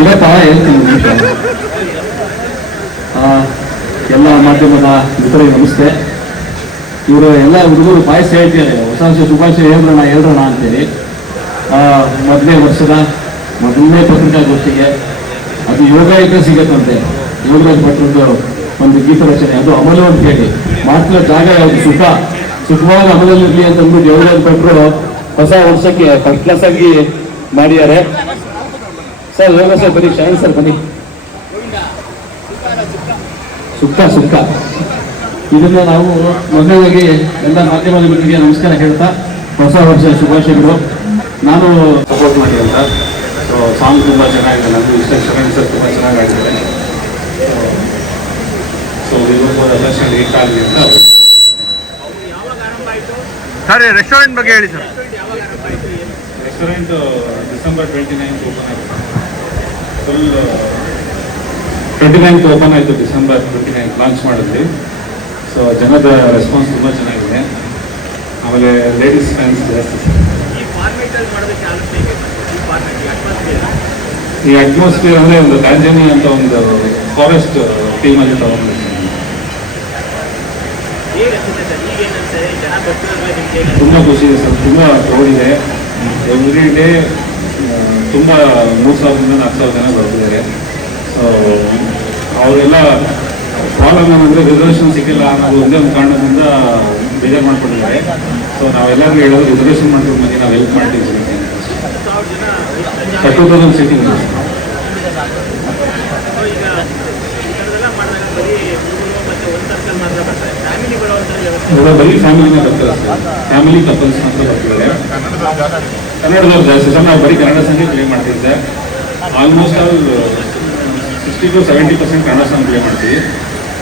ಇದಪ್ಪ ಹೇಳ್ತೀನಿ ನಿಮಿಷ. ಎಲ್ಲ ಮಾಧ್ಯಮದ ಮಿತ್ರರಿಗೆ ನಮಸ್ತೆ. ಇವರು ಎಲ್ಲ ಹುಡುಗರು ಪಾಯಸ ಹೇಳ್ತಿದ್ದಾರೆ, ಹೊಸ ವರ್ಷ ಶುಭಾಶಯ ಹೇಳ್ರೋಣ ಅಂತೇಳಿ. ಮೊದಲನೇ ವರ್ಷದ ಮೊದಲನೇ ಪತ್ರಿಕಾಗೋಷ್ಠಿಗೆ ಅದು ಯೋಗಾಯುಕ್ತ ಸಿಗತ್ತಂತೆ. ಯೋಗರಾಜ್ ಭಟ್ರದ್ದು ಒಂದು ಗೀತ ರಚನೆ, ಅದು ಅಮಲು ಅಂತ ಹೇಳಿ. ಮಾತ್ರ ಜಾಗ ಯಾವುದು ಸುಖವಾಗಿ ಅಮಲಲ್ಲಿರಲಿ ಅಂತ ಅಂದ್ಬಿಟ್ಟು ಯೋಗರಾಜ್ ಭಟ್ರು ಹೊಸ ವರ್ಷಕ್ಕೆ ಫಸ್ಟ್ ಕ್ಲಾಸ್ ಆಗಿ ಮಾಡಿದ್ದಾರೆ. ಸರ್ ಯೋಗ ಸರ್ ಬನ್ನಿ, ಶರಣ್ ಸರ್ ಬನ್ನಿ. ಸುಖ ಇದನ್ನ ನಾವು ಮೊದಲನೇದಾಗಿ ಎಲ್ಲ ಮಾಧ್ಯಮದ ಮಿತ್ರರಿಗೆ ನಮಸ್ಕಾರ ಹೇಳ್ತಾ ಹೊಸ ವರ್ಷ ಶುಭಾಶಯಗಳು. ನಾನು ಸಪೋರ್ಟ್ ಮಾಡಿ ಅಂತ. ಸೊ ಸಾಂಗ್ ತುಂಬ ಚೆನ್ನಾಗಿದೆ, ನನಗೂ ಇಷ್ಟ. ಶರಣ್ ಸರ್ ತುಂಬ ಚೆನ್ನಾಗಾಗಿದ್ದಾರೆ. ಸೊ ಎಲ್ಲ ಏಟ್ ಆಗಲಿ ಅಂತ. ಸರ್ ರೆಸ್ಟೋರೆಂಟ್ ಬಗ್ಗೆ ಹೇಳಿ ಸರ್. ರೆಸ್ಟೋರೆಂಟ್ ಡಿಸೆಂಬರ್ 29 ಓಪನ್ ಆಯಿತು. ಫುಲ್ 29 ಓಪನ್ ಆಯಿತು, ಡಿಸೆಂಬರ್ 29 ಲಾಂಚ್ ಮಾಡಿದ್ವಿ. ಸೊ ಜನದ ರೆಸ್ಪಾನ್ಸ್ ತುಂಬ ಚೆನ್ನಾಗಿದೆ. ಆಮೇಲೆ ಲೇಡೀಸ್ ಫ್ಯಾನ್ಸ್ ಜಾಸ್ತಿ ಸರ್. ಈ ಅಟ್ಮಾಸ್ಫಿಯರ್ ಅಂದರೆ ಒಂದು ಟ್ಯಾಂಜನಿ ಅಂತ ಒಂದು ಫಾರೆಸ್ಟ್ ಟೀಮಲ್ಲಿ ತಗೊಂಡಿದ್ದೀನಿ. ತುಂಬ ಖುಷಿ ಇದೆ ಸರ್, ತುಂಬ ಕ್ರೌಡ್ ಇದೆ. ಎವ್ರಿ ಡೇ ತುಂಬ 3,000 ರಿಂದ 4,000 ಜನ ಬರ್ತಿದ್ದಾರೆ. ಸೊ ಅವರೆಲ್ಲ ಪ್ರಾಬ್ಲಮ್ ಏನಂದರೆ ರಿಸರ್ವೇಷನ್ ಸಿಕ್ಕಿಲ್ಲ ಅನ್ನೋದು ಒಂದೇ ಒಂದು ಕಾರಣದಿಂದ ಬೇಜಾರು ಮಾಡ್ಕೊಂಡಿದ್ದಾರೆ. ಸೊ ನಾವೆಲ್ಲರಿಗೂ ಹೇಳೋದು ರಿಸರ್ವೇಷನ್ ಮಾಡ್ಕೊಂಡು ಬಂದು ನಾವು ಹೆಲ್ಪ್ ಮಾಡ್ತೀವಿ. 2,000 ಸೀಟಿಂಗ್ ಬರೀ ಫ್ಯಾಮಿಲಿನ ಬರ್ತಾರೆ ಸರ್. ಫ್ಯಾಮಿಲಿ ಕಪಲ್ಸ್ ಅಂತ ಬರ್ತಿದ್ದಾರೆ. ಕನ್ನಡದವ್ರು ಜಾಸ್ತಿ ಸರ್. ನಾವು ಬರೀ ಕನ್ನಡ ಸಾಂಗ್ ಪ್ಲೇ ಮಾಡ್ತಿದ್ದೆ. Almost all 60 to 70% Kannada song play ಮಾಡ್ತೀವಿ.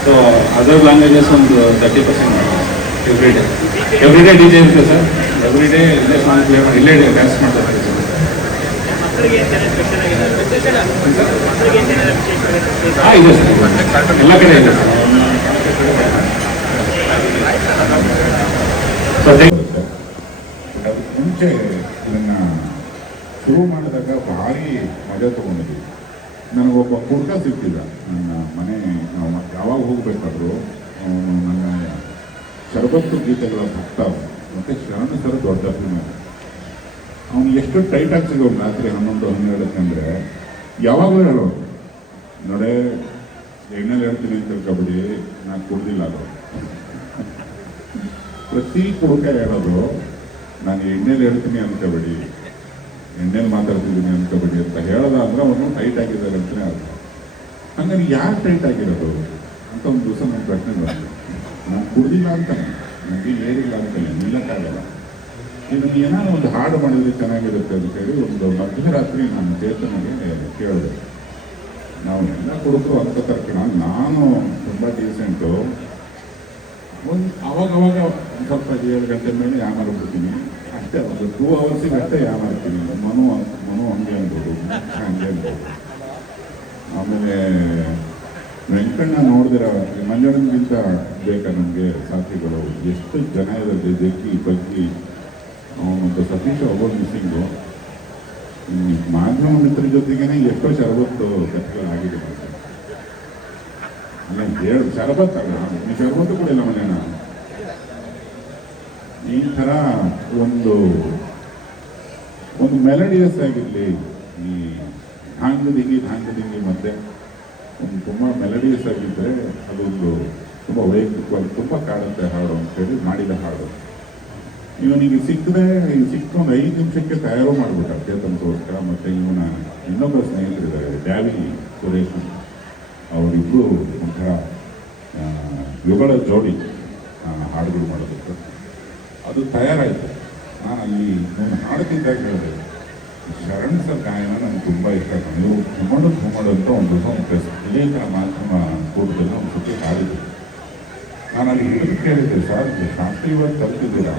ಸೊ ಅದರ್ ಲ್ಯಾಂಗ್ವೇಜಸ್ ಒಂದು 30% ಮಾಡ್ತೀವಿ ಎವ್ರಿ ಡೇ DJ ಇರುತ್ತೆ ಸರ್. ಎವ್ರಿ ಡೇ ಇಲ್ಲೇ ಸಾಂಗ್ ಪ್ಲೇ ಮಾಡಿ ಇಲ್ಲೇ ಡ್ಯಾನ್ಸ್ ಮಾಡ್ತಾರೆ ಸರ್. ಹಾಂ ಇದೆ ಸರ್, ಎಲ್ಲ ಕಡೆ ಇದೆ ಸರ್. ಅದಕ್ಕೆ ಮುಂಚೆ ಇದನ್ನು ಶುರು ಮಾಡಿದಾಗ ಭಾರಿ ಮಜಾ ತೊಗೊಂಡಿದ್ವಿ. ನನಗೊಬ್ಬ ಕುಡ್ಕ ಸಿಗ್ತಿದ್ದ ನನ್ನ ಮನೆ. ನಾವು ಯಾವಾಗ ಹೋಗಬೇಕಾದ್ರು ನನ್ನ ಶರಬತ್ತು ಗೀತೆಗಳ ಭಕ್ತ. ಮತ್ತು ಶರಣ ಸರ್ ದೊಡ್ಡ ಅಭಿಮಾನಿ. ಅವನು ಎಷ್ಟು ಟೈಟಾಗಿ ಸಿಗೋನು ರಾತ್ರಿ 11-12 ಅಂದರೆ ಯಾವಾಗಲೂ ಹೇಳೋದು, ನೋಡೇ ಎಣ್ಣೆಲಿ ಹೇಳ್ತೀನಿ ಅಂತ ತಿಳ್ಕೊಬಿಡಿ, ನಾನು ಕುಡ್ದಿಲ್ಲ. ಅದು ಪ್ರತಿ ಕುಡುಕ ಹೇಳೋದು, ನಾನು ಎಣ್ಣೆಲಿ ಹೇಳ್ತೀನಿ ಅನ್ಕೋಬೇಡಿ, ಎಣ್ಣೆಲಿ ಮಾತಾಡ್ತಿದ್ದೀನಿ ಅನ್ಕೋಬೇಡಿ ಅಂತ ಹೇಳೋದ ಅಂದ್ರೆ ಅವನು ಟೈಟ್ ಆಗಿದ್ದಾರೆ ಅಂತಲೇ ಅರ್ಥ. ಹಂಗಾಗಿ ಯಾರು ಟೈಟ್ ಆಗಿರೋದು ಅಂತ ಒಂದು ದಿವಸ ನನ್ನ ಪ್ರಶ್ನೆ ಬಂತು. ನಾನು ಕುಡ್ದಿಲ್ಲ ಅಂತಾನೆ, ನನಗೆ ಏರಿಲ್ಲ ಅಂತಾನೆ, ನಿಲ್ಲಕ್ಕಾಗಲ್ಲ. ಇದನ್ನು ಏನಾದ್ರು ಒಂದು ಹಾಡು ಮಾಡಿದ್ರೆ ಚೆನ್ನಾಗಿರುತ್ತೆ ಅಂತೇಳಿ ಒಂದು ಮಧ್ಯರಾತ್ರಿ ನಾನು ಚೇತನಿಗೆ ಕೇಳಿದೆ. ನಾವು ಎಲ್ಲ ಕುಡುಕರು ಅಂತ ತರ್ಕಣ, ನಾನು ತುಂಬ ಡೀಸೆಂಟು. ಅವಾಗವಾಗ ಒಂದು ಸ್ವಲ್ಪ 7 ಗಂಟೆ ಮೇಲೆ ಯಾಮಾರ್ಬಿಡ್ತೀನಿ ಅಷ್ಟೇ. ಒಂದು 2 ಅವರ್ಸಿಗೆ ಅಷ್ಟೇ ಯಾಮಾರ್ತೀನಿ. ಮನು ಹಂಗೆ ಅನ್ಬೋದು, ಹಂಗೆ ಅನ್ಬೋದು. ಆಮೇಲೆ ವೆಂಕಣ್ಣ ನೋಡಿದಿರ ಮಂಜಣ್ಣನಿಗಿಂತ ಬೇಕಾ ನಮಗೆ ಸಾಥಿಗಳು. ಎಷ್ಟು ಜನ ಇರೋದು, ಜಗ್ಗಿ ಬಗ್ಗಿ. ಅವನೊಂದು ಸತೀಶ್ ಒಬ್ಬರು ಮಿಸ್ಸಿಂಗು. ಮಾಧ್ಯಮ ಮಿತ್ರ ಜೊತೆಗೇನೆ ಎಷ್ಟೋ ಶರಬತ್ತು ಕಥೆಗಳಾಗಿದೆ. ಅಲ್ಲ ಹೇಳು ಶರಬತ್ ಅಲ್ಲ, ನೀವು ಶರಬತ್ತು ಕೂಡ ಇಲ್ಲ ಮನೇನ. ಈ ಥರ ಒಂದು ಮೆಲಡಿಯಸ್ ಆಗಿರಲಿ. ಈ ಧಾಂಗದಿಂಗಿ ಮಧ್ಯೆ ಒಂದು ತುಂಬ ಮೆಲಡಿಯಸ್ ಆಗಿದ್ದರೆ ಅದೊಂದು ತುಂಬ ವೈಯಕ್ತಿಕವಾಗಿ ತುಂಬ ಕಾಡುತ್ತೆ ಹಾಡು ಅಂತೇಳಿ ಮಾಡಿದ ಹಾಡು. ಇವನಿಗೆ ಸಿಕ್ಕಿದ್ರೆ ಸಿಕ್ಕ ಒಂದು 5 ನಿಮಿಷಕ್ಕೆ ತಯಾರು ಮಾಡಿಬಿಟ್ಟ ಚೇತನ್ಗೋಸ್ಕರ. ಮತ್ತು ಇವನ ಇನ್ನೊಬ್ಬ ಸ್ನೇಹಿತರಿದ್ದಾರೆ, ಡ್ಯಾವಿ ಸುರೇಶ್. ಅವರಿಬ್ಬರು ಒಂಥರ ಯುಗಳ ಜೋಡಿ ಹಾಡುಗಳು ಮಾಡೋದಕ್ಕೆ. ಅದು ತಯಾರಾಯಿತು. ನಾನು ಅಲ್ಲಿ ನಾನು ಹಾಡ್ತಿದ್ದಾಗ ಹೇಳಿದೆ, ಶರಣ್ ಸರ್ ಗಾಯನ ನನಗೆ ತುಂಬ ಇಷ್ಟ. ನೀವು ಘುಮಡು ಅಂತ ಒಂದು ದಿವಸ ಅನೇಕ ಮಾಧ್ಯಮ ಕೂಟದಲ್ಲಿ ಒಂದು ಸುದ್ದಿ ಹಾಡಿದ್ದೆ. ನಾನು ಅಲ್ಲಿ ಹಿಡಿದು ಕೇಳಿದ್ದೆ, ಸರ್ ಶಾಸ್ತ್ರೀಯವಾಗಿ ಕಲ್ತಿದ್ದೀರಾ?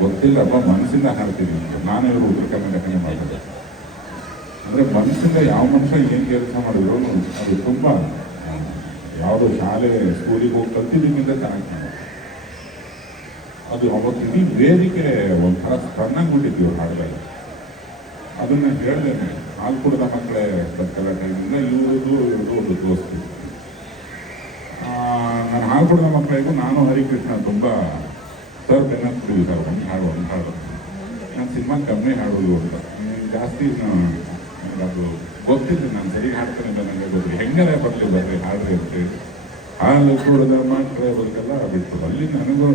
ಗೊತ್ತಿಲ್ಲಪ್ಪ, ಮನಸ್ಸಿಂದ ಹಾಡ್ತೀನಿ ಅಂತ. ನಾನು ಇವರು ಉತ್ತರ ಕರ್ನಾಟಕನೇ ಮಾಡಿದೆ. ಅಂದರೆ ಮನಸ್ಸಿಂದ ಯಾವ ಮನುಷ್ಯ ಏನು ಕೆಲಸ ಮಾಡಿದ್ರು ಅದು ತುಂಬ ಯಾವುದೋ ಶಾಲೆ ಸ್ಕೂಲಿಗೆ ಹೋಗಿ ಕಲ್ತಿದ್ದಕ್ಕಿಂತ ಚೆನ್ನಾಗಿ ಅದು ಅವತ್ತು ಇಡೀ ವೇದಿಕೆ ಒಂಥರ ಸ್ಪನ್ನಾಗ್ಬಿಟ್ಟಿದ್ವಿ ಅವ್ರು ಹಾಡಿದಾಗ. ಅದನ್ನು ಹೇಳ್ದೇನೆ, ಹಾಲು ಕುಡಿದ ಮಕ್ಕಳೇ ಬದುಕಲ್ಲ ಟೈಮಿಂದ ಇವ್ರದ್ದು ಒಂದು ದೋಸ್ತಿ. ನಾನು ಹಾಲು ಕುಡಿದ ಮಕ್ಕಳಿಗೂ ನಾನು ಹರಿಕೃಷ್ಣ ತುಂಬ ಸರ್ ಬೆನ್ನ ಕುಡಿದ್ವಿ ಸರ್, ಒಂದು ಹಾಡು ನಾನು ಸಿನಿಮಾ ಕಮ್ಮಿ ಹಾಡೋದು ಅಂತ. ಜಾಸ್ತಿ ಅದು ಗೊತ್ತಿದ್ದು ನಾನು ಸರಿ ಹಾಡ್ತಾನೆ ಅಂತ ನನಗೆ ಗೊತ್ತಿಲ್ಲ, ಹೆಂಗಾರೆ ಬರ್ರಿ ಹಾಡ್ರಿ ಅಂತೇಳಿ ಹಾಲು ಕುಡಿದ ಮಕ್ಕಳೇ ಬದುಕಲ್ಲ ಬಿಟ್ಟು ಅಲ್ಲಿ ನನಗೂ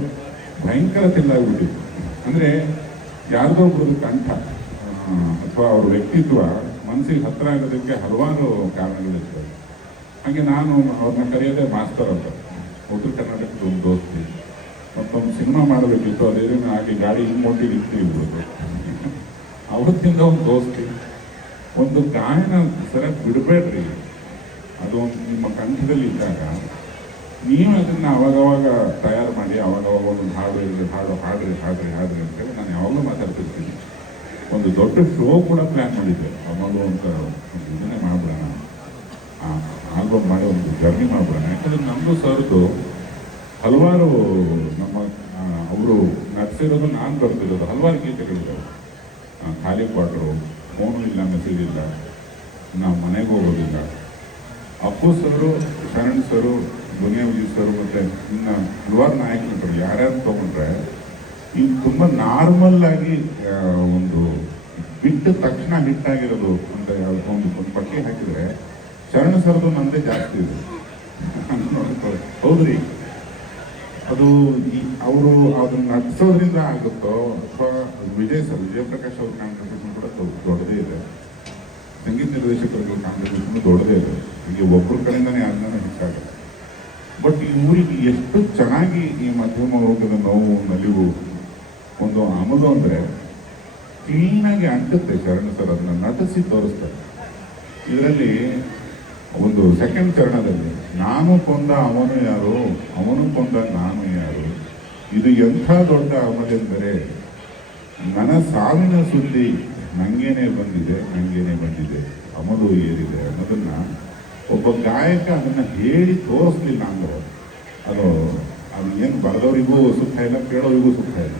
ಭಯಂಕರ ತಿಲ್ಲಾಗ್ಬಿಟ್ಟಿತ್ತು. ಅಂದರೆ ಯಾರ್ದೋ ಒಬ್ಬರದ್ದು ಕಂಠ ಅಥವಾ ಅವ್ರ ವ್ಯಕ್ತಿತ್ವ ಮನಸ್ಸಿಗೆ ಹತ್ತಿರ ಆಗೋದಕ್ಕೆ ಹಲವಾರು ಕಾರಣಗಳಿರ್ತವೆ. ಹಾಗೆ ನಾನು ಅವ್ರನ್ನ ಕರೆಯೋದೇ ಮಾಸ್ತರ್ ಅಂತ, ಉತ್ತರ ಕರ್ನಾಟಕದ ಒಂದು ದೋಸ್ತಿ. ಮತ್ತೊಂದು ಸಿನಿಮಾ ಮಾಡಬೇಕಿತ್ತು, ಅದೇನು ಆಗಿ ಗಾಡಿ ಹಿಂಗೆ ಇಟ್ಬಿಡೋದು. ಅವತ್ತಿಂದ ಒಂದು ದೋಸ್ತಿ. ಒಂದು ಗಾಯನ ಸರಿಯಾಗಿ ಬಿಡಬೇಡ್ರಿ, ಅದು ಒಂದು ನಿಮ್ಮ ಕಂಠದಲ್ಲಿ ಇದ್ದಾಗ ನೀವು ಅದನ್ನು ಅವಾಗವಾಗ ತಯಾರು ಮಾಡಿ ಅವಾಗವಾಗ ಒಂದು ಹಾಡ್ರಿ ಅಂತೇಳಿ ನಾನು ಯಾವಾಗಲೂ ಮಾತಾಡ್ತಿರ್ತೀನಿ. ಒಂದು ದೊಡ್ಡ ಶೋ ಕೂಡ ಪ್ಲ್ಯಾನ್ ಮಾಡಿದ್ದೆ, ಅನ್ನೋದು ಅಂತ ಒಂದು ಇದನ್ನೇ ಮಾಡ್ಬಿಡೋಣ, ಆಲ್ಬಮ್ ಮಾಡಿ ಒಂದು ಜರ್ನಿ ಮಾಡ್ಬಿಡೋಣ. ಯಾಕಂದರೆ ನಮ್ಮದು ಸರ್ದು ಹಲವಾರು ನಮ್ಮ ಅವರು ನಟಿಸಿರೋದು, ನಾನು ಬರ್ತಿರೋದು ಹಲವಾರು ಗೀತೆಗಳಿದ್ದಾವೆ. ಖಾಲಿ ಕ್ವಾರ್ಟರು, ಫೋನು ಇಲ್ಲ, ಮೆಸೇಜ್ ಇಲ್ಲ, ನಾವು ಮನೆಗೆ ಹೋಗೋದಿಲ್ಲ. ಅಪ್ಪು ಸರು, ಶರಣ್ ಸರು, ದುನಿಯಾ ವಿಜಯ್ ಸರು ಮತ್ತು ಇನ್ನು ಹಲವಾರು ನಾಯಕರು ಯಾರ್ಯಾರು ತೊಗೊಂಡ್ರೆ ಈಗ ತುಂಬ ನಾರ್ಮಲ್ ಆಗಿ ಒಂದು ಬಿಟ್ಟ ತಕ್ಷಣ ಹಿಟ್ಟಾಗಿರೋದು ಅಂತ ಒಂದು ಪಟ್ಟಿ ಹಾಕಿದರೆ ಶರಣ್ ಸರ್ದು ನಂದೇ ಜಾಸ್ತಿ ಇದೆ. ಹೌದ್ರಿ, ಅದು ಅವರು ಅದನ್ನ ನಟಿಸೋದ್ರಿಂದ ಆಗುತ್ತೋ ಅಥವಾ ವಿಜಯಪ್ರಕಾಶ್ ಅವ್ರ ಕಾಂಟ್ರಿಬ್ಯೂಷನ್ ಕೂಡ ದೊಡ್ಡದೇ ಇದೆ, ಸಂಗೀತ ನಿರ್ದೇಶಕರಿಗೆ ಕಾಂಟ್ರಿಬ್ಯೂಷನ್ ದೊಡ್ಡದೇ ಇದೆ. ಈಗ ಒಬ್ಬರ ಕಡೆಯಿಂದನೇ ಅದನ್ನ ಹಿಟ್ಟಾಗಲ್ಲ. ಬಟ್ ಇವರಿಗೆ ಎಷ್ಟು ಚೆನ್ನಾಗಿ ಈ ಮಧ್ಯಮ ವರ್ಗದ ನೋವು ನಲಿವು ಒಂದು ಆಮದು ಅಂದರೆ ಕ್ಲೀನಾಗಿ ಅಂಟುತ್ತೆ. ಶರಣ್ ಸರ್ ಅದನ್ನ ನಟಿಸಿ ತೋರಿಸ್ತಾರೆ. ಇದರಲ್ಲಿ ಒಂದು ಸೆಕೆಂಡ್ ಚರಣದಲ್ಲಿ ನಾನು ಕೊಂದ ಅವನು ಯಾರು, ಅವನು ಕೊಂದ ನಾನು ಯಾರು, ಇದು ಎಂಥ ದೊಡ್ಡ ಅಮಲೆಂದರೆ ನನ್ನ ಸಾವಿನ ಸುದ್ದಿ ನಂಗೇನೆ ಬಂದಿದೆ ಅಮಲು ಏರಿದೆ ಅನ್ನೋದನ್ನ ಒಬ್ಬ ಗಾಯಕ ಅದನ್ನು ಹೇಳಿ ತೋರಿಸ್ಲಿಲ್ಲ ಅಂದ್ರೆ ಅದು ಏನು ಬರೆದವರಿಗೂ ಸುಖ ಇಲ್ಲ, ಕೇಳೋರಿಗೂ ಸುಖ ಇಲ್ಲ.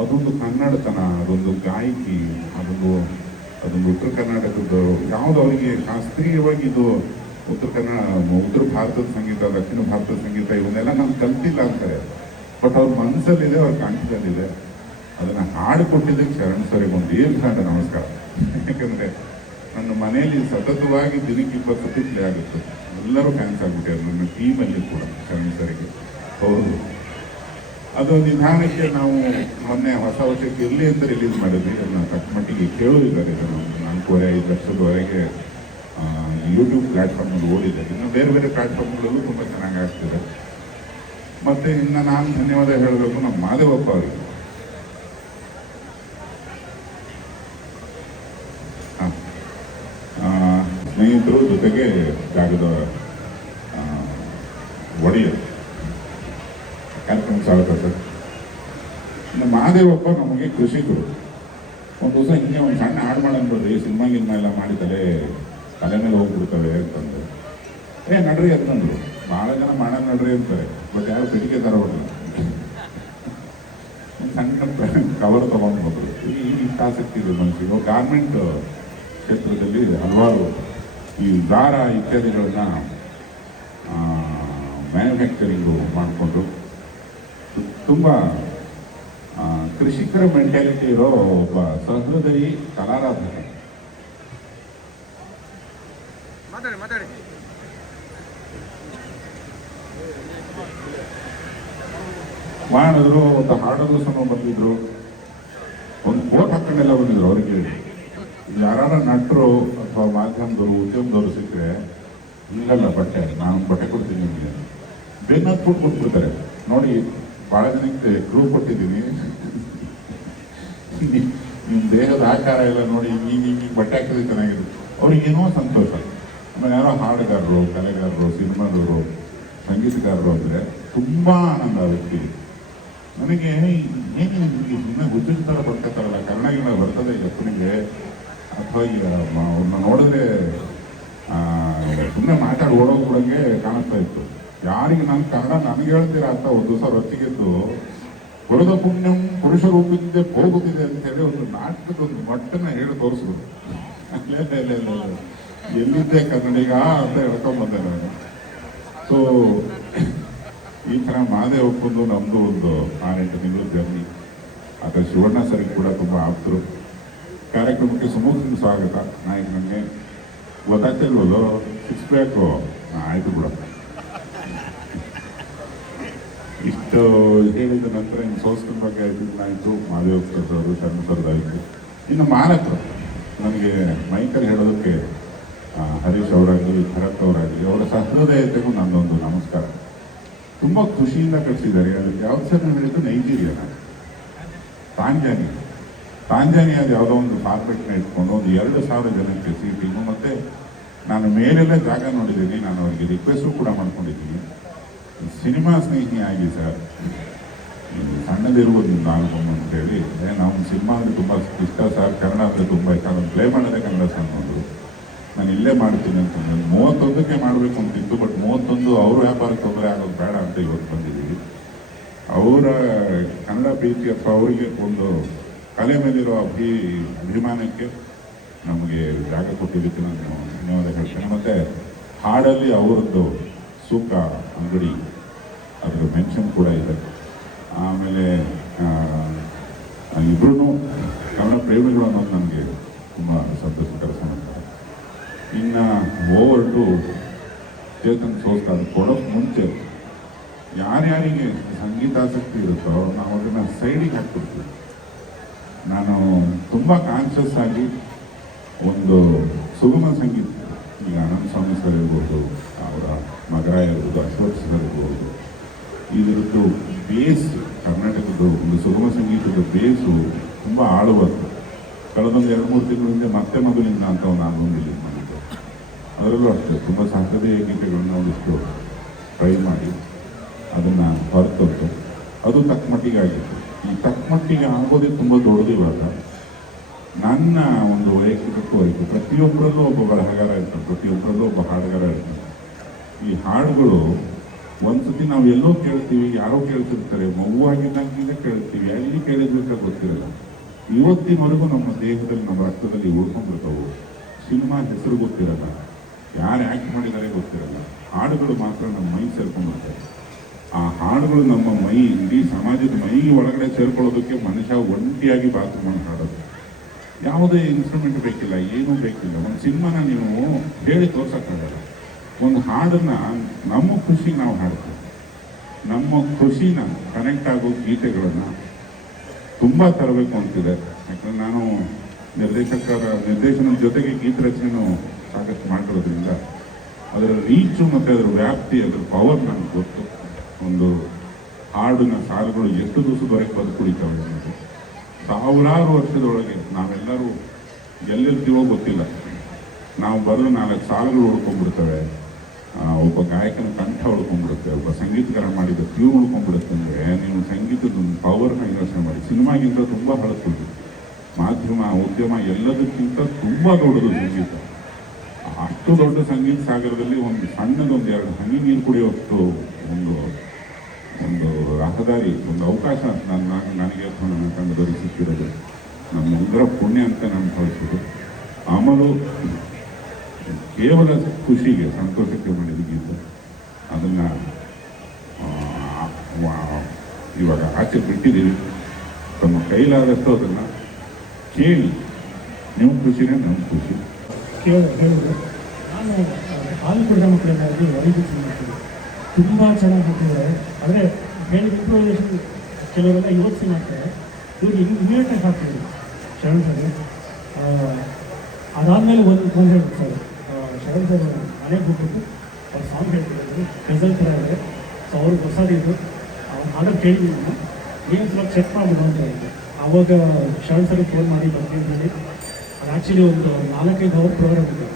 ಅದೊಂದು ಕನ್ನಡತನ, ಅದೊಂದು ಗಾಯಕಿ, ಅದೊಂದು ಉತ್ತರ ಕರ್ನಾಟಕದ್ದು ಯಾವುದು ಅವರಿಗೆ ಶಾಸ್ತ್ರೀಯವಾಗಿ ಇದು ಉತ್ತರ ಭಾರತದ ಸಂಗೀತ, ದಕ್ಷಿಣ ಭಾರತದ ಸಂಗೀತ ಇವನ್ನೆಲ್ಲ ನಾನು ಕಲ್ತಿಲ್ಲ ಅಂತಾರೆ. ಬಟ್ ಅವ್ರ ಮನಸ್ಸಲ್ಲಿದೆ, ಅವ್ರ ಕಂಠದಲ್ಲಿದೆ. ಅದನ್ನು ಹಾಡು ಕೊಟ್ಟಿದ್ದಕ್ಕೆ ಶರಣ್ ಸರಿಗೆ ಒಂದು ದೀರ್ಘಾಂಡ ನಮಸ್ಕಾರ. ಯಾಕಂದರೆ ನನ್ನ ಮನೆಯಲ್ಲಿ ಸತತವಾಗಿ ದಿನಕ್ಕೆ 20 ಸತಿ ಪ್ಲೇ ಆಗುತ್ತೆ. ಎಲ್ಲರೂ ಫ್ಯಾನ್ಸ್ ಆಗಿಬಿಟ್ಟಿದ್ದಾರೆ ನನ್ನ ಟೀಮಲ್ಲಿ ಕೂಡ ಶರಣ್ ಸರಿಗೆ. ಹೌದು, ಅದು ನಿಧಾನಕ್ಕೆ ನಾವು ಮೊನ್ನೆ ಹೊಸ ವರ್ಷಕ್ಕೆ ಇರಲಿ ಅಂತ ರಿಲೀಸ್ ಮಾಡಿದ್ವಿ. ಅದನ್ನು ತಕ್ಕ ಮಟ್ಟಿಗೆ ಕೇಳೋದಿದ್ದಾರೆ. ಇದನ್ನು 4.5 ಲಕ್ಷದವರೆಗೆ ಯೂಟ್ಯೂಬ್ ಪ್ಲ್ಯಾಟ್ಫಾರ್ಮಲ್ಲಿ ಓಡಿದೆ. ಇನ್ನು ಬೇರೆ ಬೇರೆ ಪ್ಲ್ಯಾಟ್ಫಾರ್ಮ್ಗಳಲ್ಲೂ ತುಂಬ ಚೆನ್ನಾಗಿ ಆಗ್ತಿದೆ. ಮತ್ತು ಇನ್ನು ನಾನು ಧನ್ಯವಾದ ಹೇಳಬೇಕು ನಮ್ಮ ಮಾದೇವಪ್ಪ ಅವರಿಗೆ. ಸ್ನೇಹಿತರು ಜೊತೆಗೆ ಜಾಗದ ಒಡೆಯರು ಕಾರ್ಯಕ್ರಮ ಸ್ವಾಗತ ಸರ್. ಇನ್ನು ಮಹಾದೇವಪ್ಪ ನಮಗೆ ಕೃಷಿಕರು. ಒಂದು ದಿವಸ ಹಿಂಗೆ ಒಂದು ಸಣ್ಣ ಹಾಡು ಮಾಡೋಣ ಸಿನಿಮಾ ಎಲ್ಲ ಮಾಡಿದರೆ ತಲೆ ಮೇಲೆ ಹೋಗ್ಬಿಡ್ತವೆ ಅಂತಂದು ನಡ್ರಿ ಅಂತಂದ್ರು. ಭಾಳ ಜನ ಮಾಡೋಣ ನಡ್ರಿ ಅಂತಾರೆ, ಬಟ್ ಯಾರು ಪೆಟ್ಟಿಗೆ ಥರ ಹೊಡಲ್ಲ. ಒಂದು ಸಣ್ಣ ಕವರ್ ತೊಗೊಂಡು ಹೋದ್ರು. ಈ ಆಸಕ್ತಿ ಇದೆ ಮನುಷ್ಯರು. ಗಾರ್ಮೆಂಟ್ ಕ್ಷೇತ್ರದಲ್ಲಿ ಹಲವಾರು ಈ ದಾರ ಇತ್ಯಾದಿಗಳನ್ನ ಮ್ಯಾನುಫ್ಯಾಕ್ಚರಿಂಗು ಮಾಡಿಕೊಂಡು ತುಂಬ ಕೃಷಿಕರ ಮೆಂಟ್ಯಾಲಿಟಿ ಇರೋ ಒಬ್ಬ ಸಹೃದಯಿ ಕಲಾರಾಧಕ. ಮಾಡಿದ್ರು, ಒಂದು ಹಾಡೋದು ಸಹ ಬಂದಿದ್ರು, ಒಂದು ಕೋಟ್ ಹಾಕೊಂಡೆಲ್ಲ ಬಂದಿದ್ರು. ಅವ್ರಿಗೆ ಯಾರ ನಟರು ಅಥವಾ ಮಾಧ್ಯಮದವರು ಉದ್ಯಮದವರು ಸಿಕ್ಕರೆ ಹಿಂಗಲ್ಲ ಬಟ್ಟೆ, ನಾನು ಬಟ್ಟೆ ಕೊಡ್ತೀನಿ ನಿಮಗೆ ಬೆನ್ನ ಹತ್ಬಿಟ್ಟು ಕೊಟ್ಬಿಡ್ತಾರೆ. ನೋಡಿ, ಭಾಳ ಜನಕ್ಕೆ ಕ್ಲೂ ಕೊಟ್ಟಿದ್ದೀನಿ, ನಿಮ್ಮ ದೇಹದ ಆಕಾರ ಎಲ್ಲ ನೋಡಿ ಹಿಂಗೆ ಬಟ್ಟೆ ಹಾಕಿದ್ರೆ ಚೆನ್ನಾಗಿದೆ. ಅವ್ರಿಗೇನೋ ಸಂತೋಷ. ಆಮೇಲೆ ಯಾರೋ ಹಾಡುಗಾರರು, ಕಲೆಗಾರರು, ಸಿನಿಮಾದವರು, ಸಂಗೀತಗಾರರು ಅಂದರೆ ತುಂಬ ಆನಂದ ಆಗುತ್ತೆ. ನನಗೆ ಏನು ಸುಮ್ಮನೆ ಹುಚ್ಚಿನ ಥರ ಬರ್ಕೊತಾರಲ್ಲ, ಕನ್ನಡಗಳ ಬರ್ತದೆ ಅಪ್ಪನಿಗೆ, ಅಥವಾ ಈಗ ಅವ್ರನ್ನ ನೋಡಿದ್ರೆ ಸುಮ್ಮನೆ ಮಾತಾಡಿ ಓಡೋಗ್ಬಿಡಂಗೆ ಕಾಣಿಸ್ತಾ ಇತ್ತು. ಯಾರಿಗೆ ನಾನು ಕನ್ನಡ ನನಗೆ ಹೇಳ್ತೀರಾ ಅಂತ ಒಂದು ದಿವಸ ರೊಚ್ಚಿಗೆದ್ದು ಬರದ ಪುಣ್ಯಂ ಪುರುಷ ರೂಪದಿಂದ ಹೋಗುತ್ತಿದೆ ಅಂತ ಹೇಳಿ ಒಂದು ನಾಟಕದ ಒಂದು ಮಟ್ಟನ್ನ ಹೇಳಿ ತೋರಿಸ್ಬೋದು. ಎಲ್ಲಿದ್ದೆ ಕನ್ನಡಿಗ ಅಂತ ಹೇಳ್ಕೊಂಡ್ಬಂದೆ ನಾನು. ಸೊ ಈ ಥರ ಮಾದೇ ಒಪ್ಪಂದು ನಮ್ಮದು ಒಂದು 6-8 ತಿಂಗಳ ಜರ್ನಿ. ಆದರೆ ಶಿವಣ್ಣ ಸರಿಗೆ ಕೂಡ ತುಂಬ ಆಪ್ತರು. ಕಾರ್ಯಕ್ರಮಕ್ಕೆ ಸುಮೂರ್ತಿನ ಸ್ವಾಗತ. ನಾಯಕ ನನಗೆ ಗೊತ್ತಾಗ್ತಿಲ್ವಲ್ಲೋ 6 ಪ್ಯಾಕು ಆಯಿತು ಬಿಡ. ಇಷ್ಟು ಹೇಳಿದ ನಂತರ ಇನ್ನು ಸೋಸ್ಕನ್ ಬಗ್ಗೆ ಆಯಿತು, ಮಾದೇವ್ ಅವರು, ಶರಣ ಸರ್ದಾಯಿತು. ಇನ್ನು ಮಾಲಕರು ನನಗೆ ಮೈಕಲ್ಲಿ ಹೇಳೋದಕ್ಕೆ ಹರೀಶ್ ಅವರಾಗಲಿ, ಭರತ್ ಅವರಾಗಲಿ, ಅವರ ಸಹೃದಯತೆಗೂ ನನ್ನೊಂದು ನಮಸ್ಕಾರ. ತುಂಬ ಖುಷಿಯಿಂದ ಕಳಿಸಿದ್ದಾರೆ. ಅದಕ್ಕೆ ಯಾವ್ದು ಸರ್ ನಾನು ಹೇಳಿದ್ದು ನೈಜೀರಿಯಾನ ತಾಂಜಾನಿಯಾದ ಯಾವುದೋ ಒಂದು ಫಾರ್ಮೆಟ್ನ ಇಟ್ಕೊಂಡು ಒಂದು 2,000 ಜನಕ್ಕೆ ಸೀಟಿಂಗು. ಮತ್ತು ನಾನು ಮೇಲೆಲ್ಲ ಜಾಗ ನೋಡಿದ್ದೀನಿ. ನಾನು ಅವರಿಗೆ ರಿಕ್ವೆಸ್ಟು ಕೂಡ ಮಾಡ್ಕೊಂಡಿದ್ದೀನಿ, ಸಿನಿಮಾ ಸ್ನೇಹಿ ಆಗಿ ಸರ್, ಸಣ್ಣದಿರುವುದು ನಿಮ್ದು ಆಲ್ಬಮ್ ಅಂತೇಳಿ. ನಾವು ಸಿನಿಮಾ ಅಂದರೆ ತುಂಬ ಇಷ್ಟ ಸರ್, ಕನ್ನಡ ಅಂದರೆ ತುಂಬ ಇಷ್ಟ, ನಾನು ಪ್ಲೇ ಮಾಡೋದೇ ಕನ್ನಡ ಸಾಂಗ್. ನಾನು ಇಲ್ಲೇ ಮಾಡ್ತೀನಿ ಅಂತಂದ್ರೆ 31ಕ್ಕೆ ಮಾಡಬೇಕು ಅಂತಿತ್ತು. ಬಟ್ 31 ಅವ್ರ ವ್ಯಾಪಾರಕ್ಕೆ ತೊಂದರೆ ಆಗೋದು ಬೇಡ ಅಂತ ಇವತ್ತು ಬಂದಿದ್ದೀವಿ. ಅವರ ಕನ್ನಡ ಪ್ರೀತಿ ಅಥವಾ ಅವರಿಗೆ ಒಂದು ಕಲೆ ಮೇಲಿರೋ ಅಭಿಮಾನಕ್ಕೆ ನಮಗೆ ಜಾಗ ಕೊಟ್ಟಿದ್ದಕ್ಕೆ ನಾನು ಧನ್ಯವಾದ ಹೇಳ್ತೇನೆ. ಮತ್ತು ಹಾಡಲ್ಲಿ ಅವರದ್ದು ಸೂಕ ಅಂಗಡಿ ಅದರ ಮೆನ್ಷನ್ ಕೂಡ ಇದೆ. ಆಮೇಲೆ ಇಬ್ಬರೂ ಕನ್ನಡ ಪ್ರೇಮಿಗಳು ಅನ್ನೋದು ನನಗೆ ತುಂಬ ಸಂತೋಷಕರ ಸಮಾಚಾರ. ಇನ್ನು ಓವರ್ ಟು ಚೇತನ್ ಸೋಸ್ಕ ಕೊಡೋಕ್ಕೆ ಮುಂಚೆ ಯಾರ್ಯಾರಿಗೆ ಸಂಗೀತಾಸಕ್ತಿ ಇರುತ್ತೋ ನಾವು ಅದನ್ನು ಸೈಡಿಗೆ ಹಾಕ್ಬಿಡ್ತೀವಿ. ನಾನು ತುಂಬ ಕಾನ್ಷಿಯಸ್ ಆಗಿ ಒಂದು ಸುಗಮ ಸಂಗೀತ, ಈಗ ಅನಂತ ಸ್ವಾಮಿ ಸರ್ ಇರ್ಬೋದು, ಅವರ ಮಗರಾಯ ಇರ್ಬೋದು, ಅಶ್ವಥ್ ಸರ್ ಇರ್ಬೋದು, ಇದರದ್ದು ಬೇಸ್, ಕರ್ನಾಟಕದ್ದು ಒಂದು ಸುಗಮ ಸಂಗೀತದ ಬೇಸು ತುಂಬ ಆಳುವಂತು. ಕಳೆದೊಂದು 2-3 ತಿಂಗಳ ಹಿಂದೆ ಮತ್ತೆ ಮಗುಲಿಂದ ಅಂತ ಒಂದು ಆಲ್ಬಮ್ ರಿಲೀಸ್ ಮಾಡಿದ್ದು. ಅದರಲ್ಲೂ ಅಷ್ಟೇ ತುಂಬ ಸಂಸದೀಯ ಗೀತೆಗಳನ್ನ ಒಂದಿಷ್ಟು ಟ್ರೈ ಮಾಡಿ ಅದನ್ನು ಹೊರತಂತು. ಅದು ತಕ್ಕಮಟ್ಟಿಗೆ ಆಗಿತ್ತು. ಈ ತಕ್ಕಮಟ್ಟಿಗೆ ಆಗೋದೇ ತುಂಬ ದೊಡ್ಡದು. ಇವಾಗ ನನ್ನ ಒಂದು ವೈಯಕ್ತಿಕಕ್ಕೂ ಆಯಿತು. ಪ್ರತಿಯೊಬ್ಬರಲ್ಲೂ ಒಬ್ಬ ಬರಹಗಾರ ಇರ್ತಾರೆ, ಪ್ರತಿಯೊಬ್ಬರಲ್ಲೂ ಒಬ್ಬ ಹಾಡುಗಾರ ಇರ್ತಾರೆ. ಈ ಹಾಡುಗಳು ಒಂದ್ಸತಿ ನಾವು ಎಲ್ಲೋ ಕೇಳ್ತೀವಿ, ಯಾರೋ ಕೇಳ್ತಿರ್ತಾರೆ, ಮಗುವಾಗಿದ್ದಂಗೆ ಕೇಳ್ತೀವಿ, ಎಲ್ಲಿ ಕೇಳಿದ್ರೆ ಗೊತ್ತಿರಲ್ಲ. ಇವತ್ತಿನವರೆಗೂ ನಮ್ಮ ದೇಹದಲ್ಲಿ, ನಮ್ಮ ರಕ್ತದಲ್ಲಿ ಉಳ್ಕೊಂಡಿರ್ತಾವೆ. ಸಿನಿಮಾ ಹೆಸರು ಗೊತ್ತಿರಲ್ಲ, ಯಾರು ಆ್ಯಕ್ಟ್ ಮಾಡಿದ್ದಾರೆ ಗೊತ್ತಿರಲ್ಲ. ಹಾಡುಗಳು ಮಾತ್ರ ನಮ್ಮ ಮೈ ಸೇರ್ಕೊಂಡಿರ್ತಾರೆ. ಆ ಹಾಡುಗಳು ನಮ್ಮ ಮೈ, ಇಡೀ ಸಮಾಜದ ಮೈ ಒಳಗಡೆ ಸೇರ್ಕೊಳ್ಳೋದಕ್ಕೆ ಮನುಷ್ಯ ಒಂಟಿಯಾಗಿ ಬಾತ್ರೂಮನ್ನು ಹಾಡೋದು. ಯಾವುದೇ ಇನ್ಸ್ಟ್ರೂಮೆಂಟ್ ಬೇಕಿಲ್ಲ, ಏನೂ ಬೇಕಿಲ್ಲ. ಒಂದು ಸಿನಿಮಾನ ನೀವು ಹೇಳಿ ತೋರ್ಸೋಕ್ಕಾಗಲ್ಲ. ಒಂದು ಹಾಡನ್ನು ನಮ್ಮ ಖುಷಿಗೆ ನಾವು ಹಾಡ್ತೀವಿ. ನಮ್ಮ ಖುಷಿನ ಕನೆಕ್ಟ್ ಆಗೋ ಗೀತೆಗಳನ್ನು ತುಂಬ ತರಬೇಕು ಅಂತಿದೆ. ಯಾಕಂದರೆ ನಾನು ನಿರ್ದೇಶನದ ಜೊತೆಗೆ ಗೀತ ರಚನೆಯೂ ಸಾಕಷ್ಟು ಮಾಡಿರೋದ್ರಿಂದ ಅದರ ರೀಚು ಮತ್ತು ಅದರ ವ್ಯಾಪ್ತಿ, ಅದರ ಪವರ್ ನನಗೆ ಗೊತ್ತು. ಒಂದು ಹಾಡಿನ ಸಾಲುಗಳು ಎಷ್ಟು ದಿವಸದವರೆಗೆ ಬದುಕುಳಿತಾವೆ ಅನ್ನೋದು. ಸಾವಿರಾರು ವರ್ಷದೊಳಗೆ ನಾವೆಲ್ಲರೂ ಎಲ್ಲಿರ್ತೀವೋ ಗೊತ್ತಿಲ್ಲ, ನಾವು ಬರೆದು 4 ಸಾಲುಗಳು ಉಳ್ಕೊಂಡ್ಬಿಡ್ತವೆ. ಒಬ್ಬ ಗಾಯಕನ ಕಂಠ ಉಳ್ಕೊಂಡ್ಬಿಡುತ್ತೆ, ಒಬ್ಬ ಸಂಗೀತಗಾರ ಮಾಡಿದ ಟ್ಯೂನ್ ಉಳ್ಕೊಂಡ್ಬಿಡುತ್ತೆ. ಅಂದರೆ ನೀವು ಸಂಗೀತದ ಒಂದು ಪವರ್ನ ಯೋಚನೆ ಮಾಡಿ. ಸಿನಿಮಾಗಿಂತ ತುಂಬ ಹಳಸ್ಬಿಡ್ತು. ಮಾಧ್ಯಮ, ಉದ್ಯಮ ಎಲ್ಲದಕ್ಕಿಂತ ತುಂಬ ದೊಡ್ಡದು ಸಂಗೀತ. ಅಷ್ಟು ದೊಡ್ಡ ಸಂಗೀತ ಸಾಗರದಲ್ಲಿ ಒಂದು ಸಣ್ಣದೊಂದು 2 ಹನಿ ನೀರು ಕುಡಿಯೋಷ್ಟು ಒಂದು ರಹದಾರಿ, ಒಂದು ಅವಕಾಶ ನನಗೆ ನನ್ನ ತಂಡದವರಿಗೆ ಸಿಕ್ಕಿರೋದು ನಮ್ಮೆಲ್ಲರ ಪುಣ್ಯ ಅಂತ ನಾನು ಭಾವಿಸೋದು. ಆಮೇಲೆ ಕೇವಲ ಖುಷಿಗೆ, ಸಂತೋಷಕ್ಕೆ ಮಾಡಿದ ಗೀತೆ, ಅದನ್ನು ಇವಾಗ ಆಚೆ ಬಿಟ್ಟಿದ್ದೀವಿ. ತಮ್ಮ ಕೈಲಾದಷ್ಟು ಅದನ್ನು ಕೇಳಿ, ನಿಮ್ಮ ಖುಷಿನೇ ನಮ್ಮ ಖುಷಿ. ಹೇಳಿದ್ರು ನಾನು ಹಾಲು ಕುಡಿದ ಮಕ್ಕಳಿಗಾಗಿ ವೈದ್ಯ ಮಾಡ್ತೀನಿ. ತುಂಬ ಚೆನ್ನಾಗಿ ಹಾಕಿದ್ದಾರೆ. ಆದರೆ ಹೇಳಿದ ಇಂಪ್ರೂವೈಸೇಷನ್ ಕೆಲವರೆಲ್ಲ ಯೋಚನೆ ಮಾಡ್ತಾರೆ, ಇವ್ರಿಗೆ ಇಮಿಡಿಯೇಟಾಗಿ ಹಾಕ್ತೀವಿ ಶರಣ್ ಸರ್. ಅದಾದಮೇಲೆ ಒಂದು ಹೇಳಿದ್ರು ಸರ್, ಶರಣ್ ಸರ್ ಮನೆಗೆ ಹೋಗ್ಬಿಟ್ಟು ಅವ್ರು ಸಾಂಗ್ ಹೇಳ್ತಿದ್ರು, ಗಜಲ್ ಥರ ಇದೆ. ಸೊ ಅವ್ರಿಗೆ ಹೊಸದಿದ್ದು ಅವ್ರು ಆರ್ಡರ್ ಕೇಳಿದ್ದೀನಿ ನಾನು, ಏನು ಸ್ವಲ್ಪ ಚೆಕ್ ಮಾಡಿಬಿಡು ಅಂತ ಹೇಳಿದೆ. ಆವಾಗ ಶರಣ್ ಸರ್ಗೆ ಫೋನ್ ಮಾಡಿ ಬರ್ತೀನಿ ಹೇಳಿ. ಅದು ಆ್ಯಕ್ಚುಲಿ ಒಂದು 4-5 ಅವರ್ ಪ್ರೋಗ್ರಾಮ್ ಇದೆ.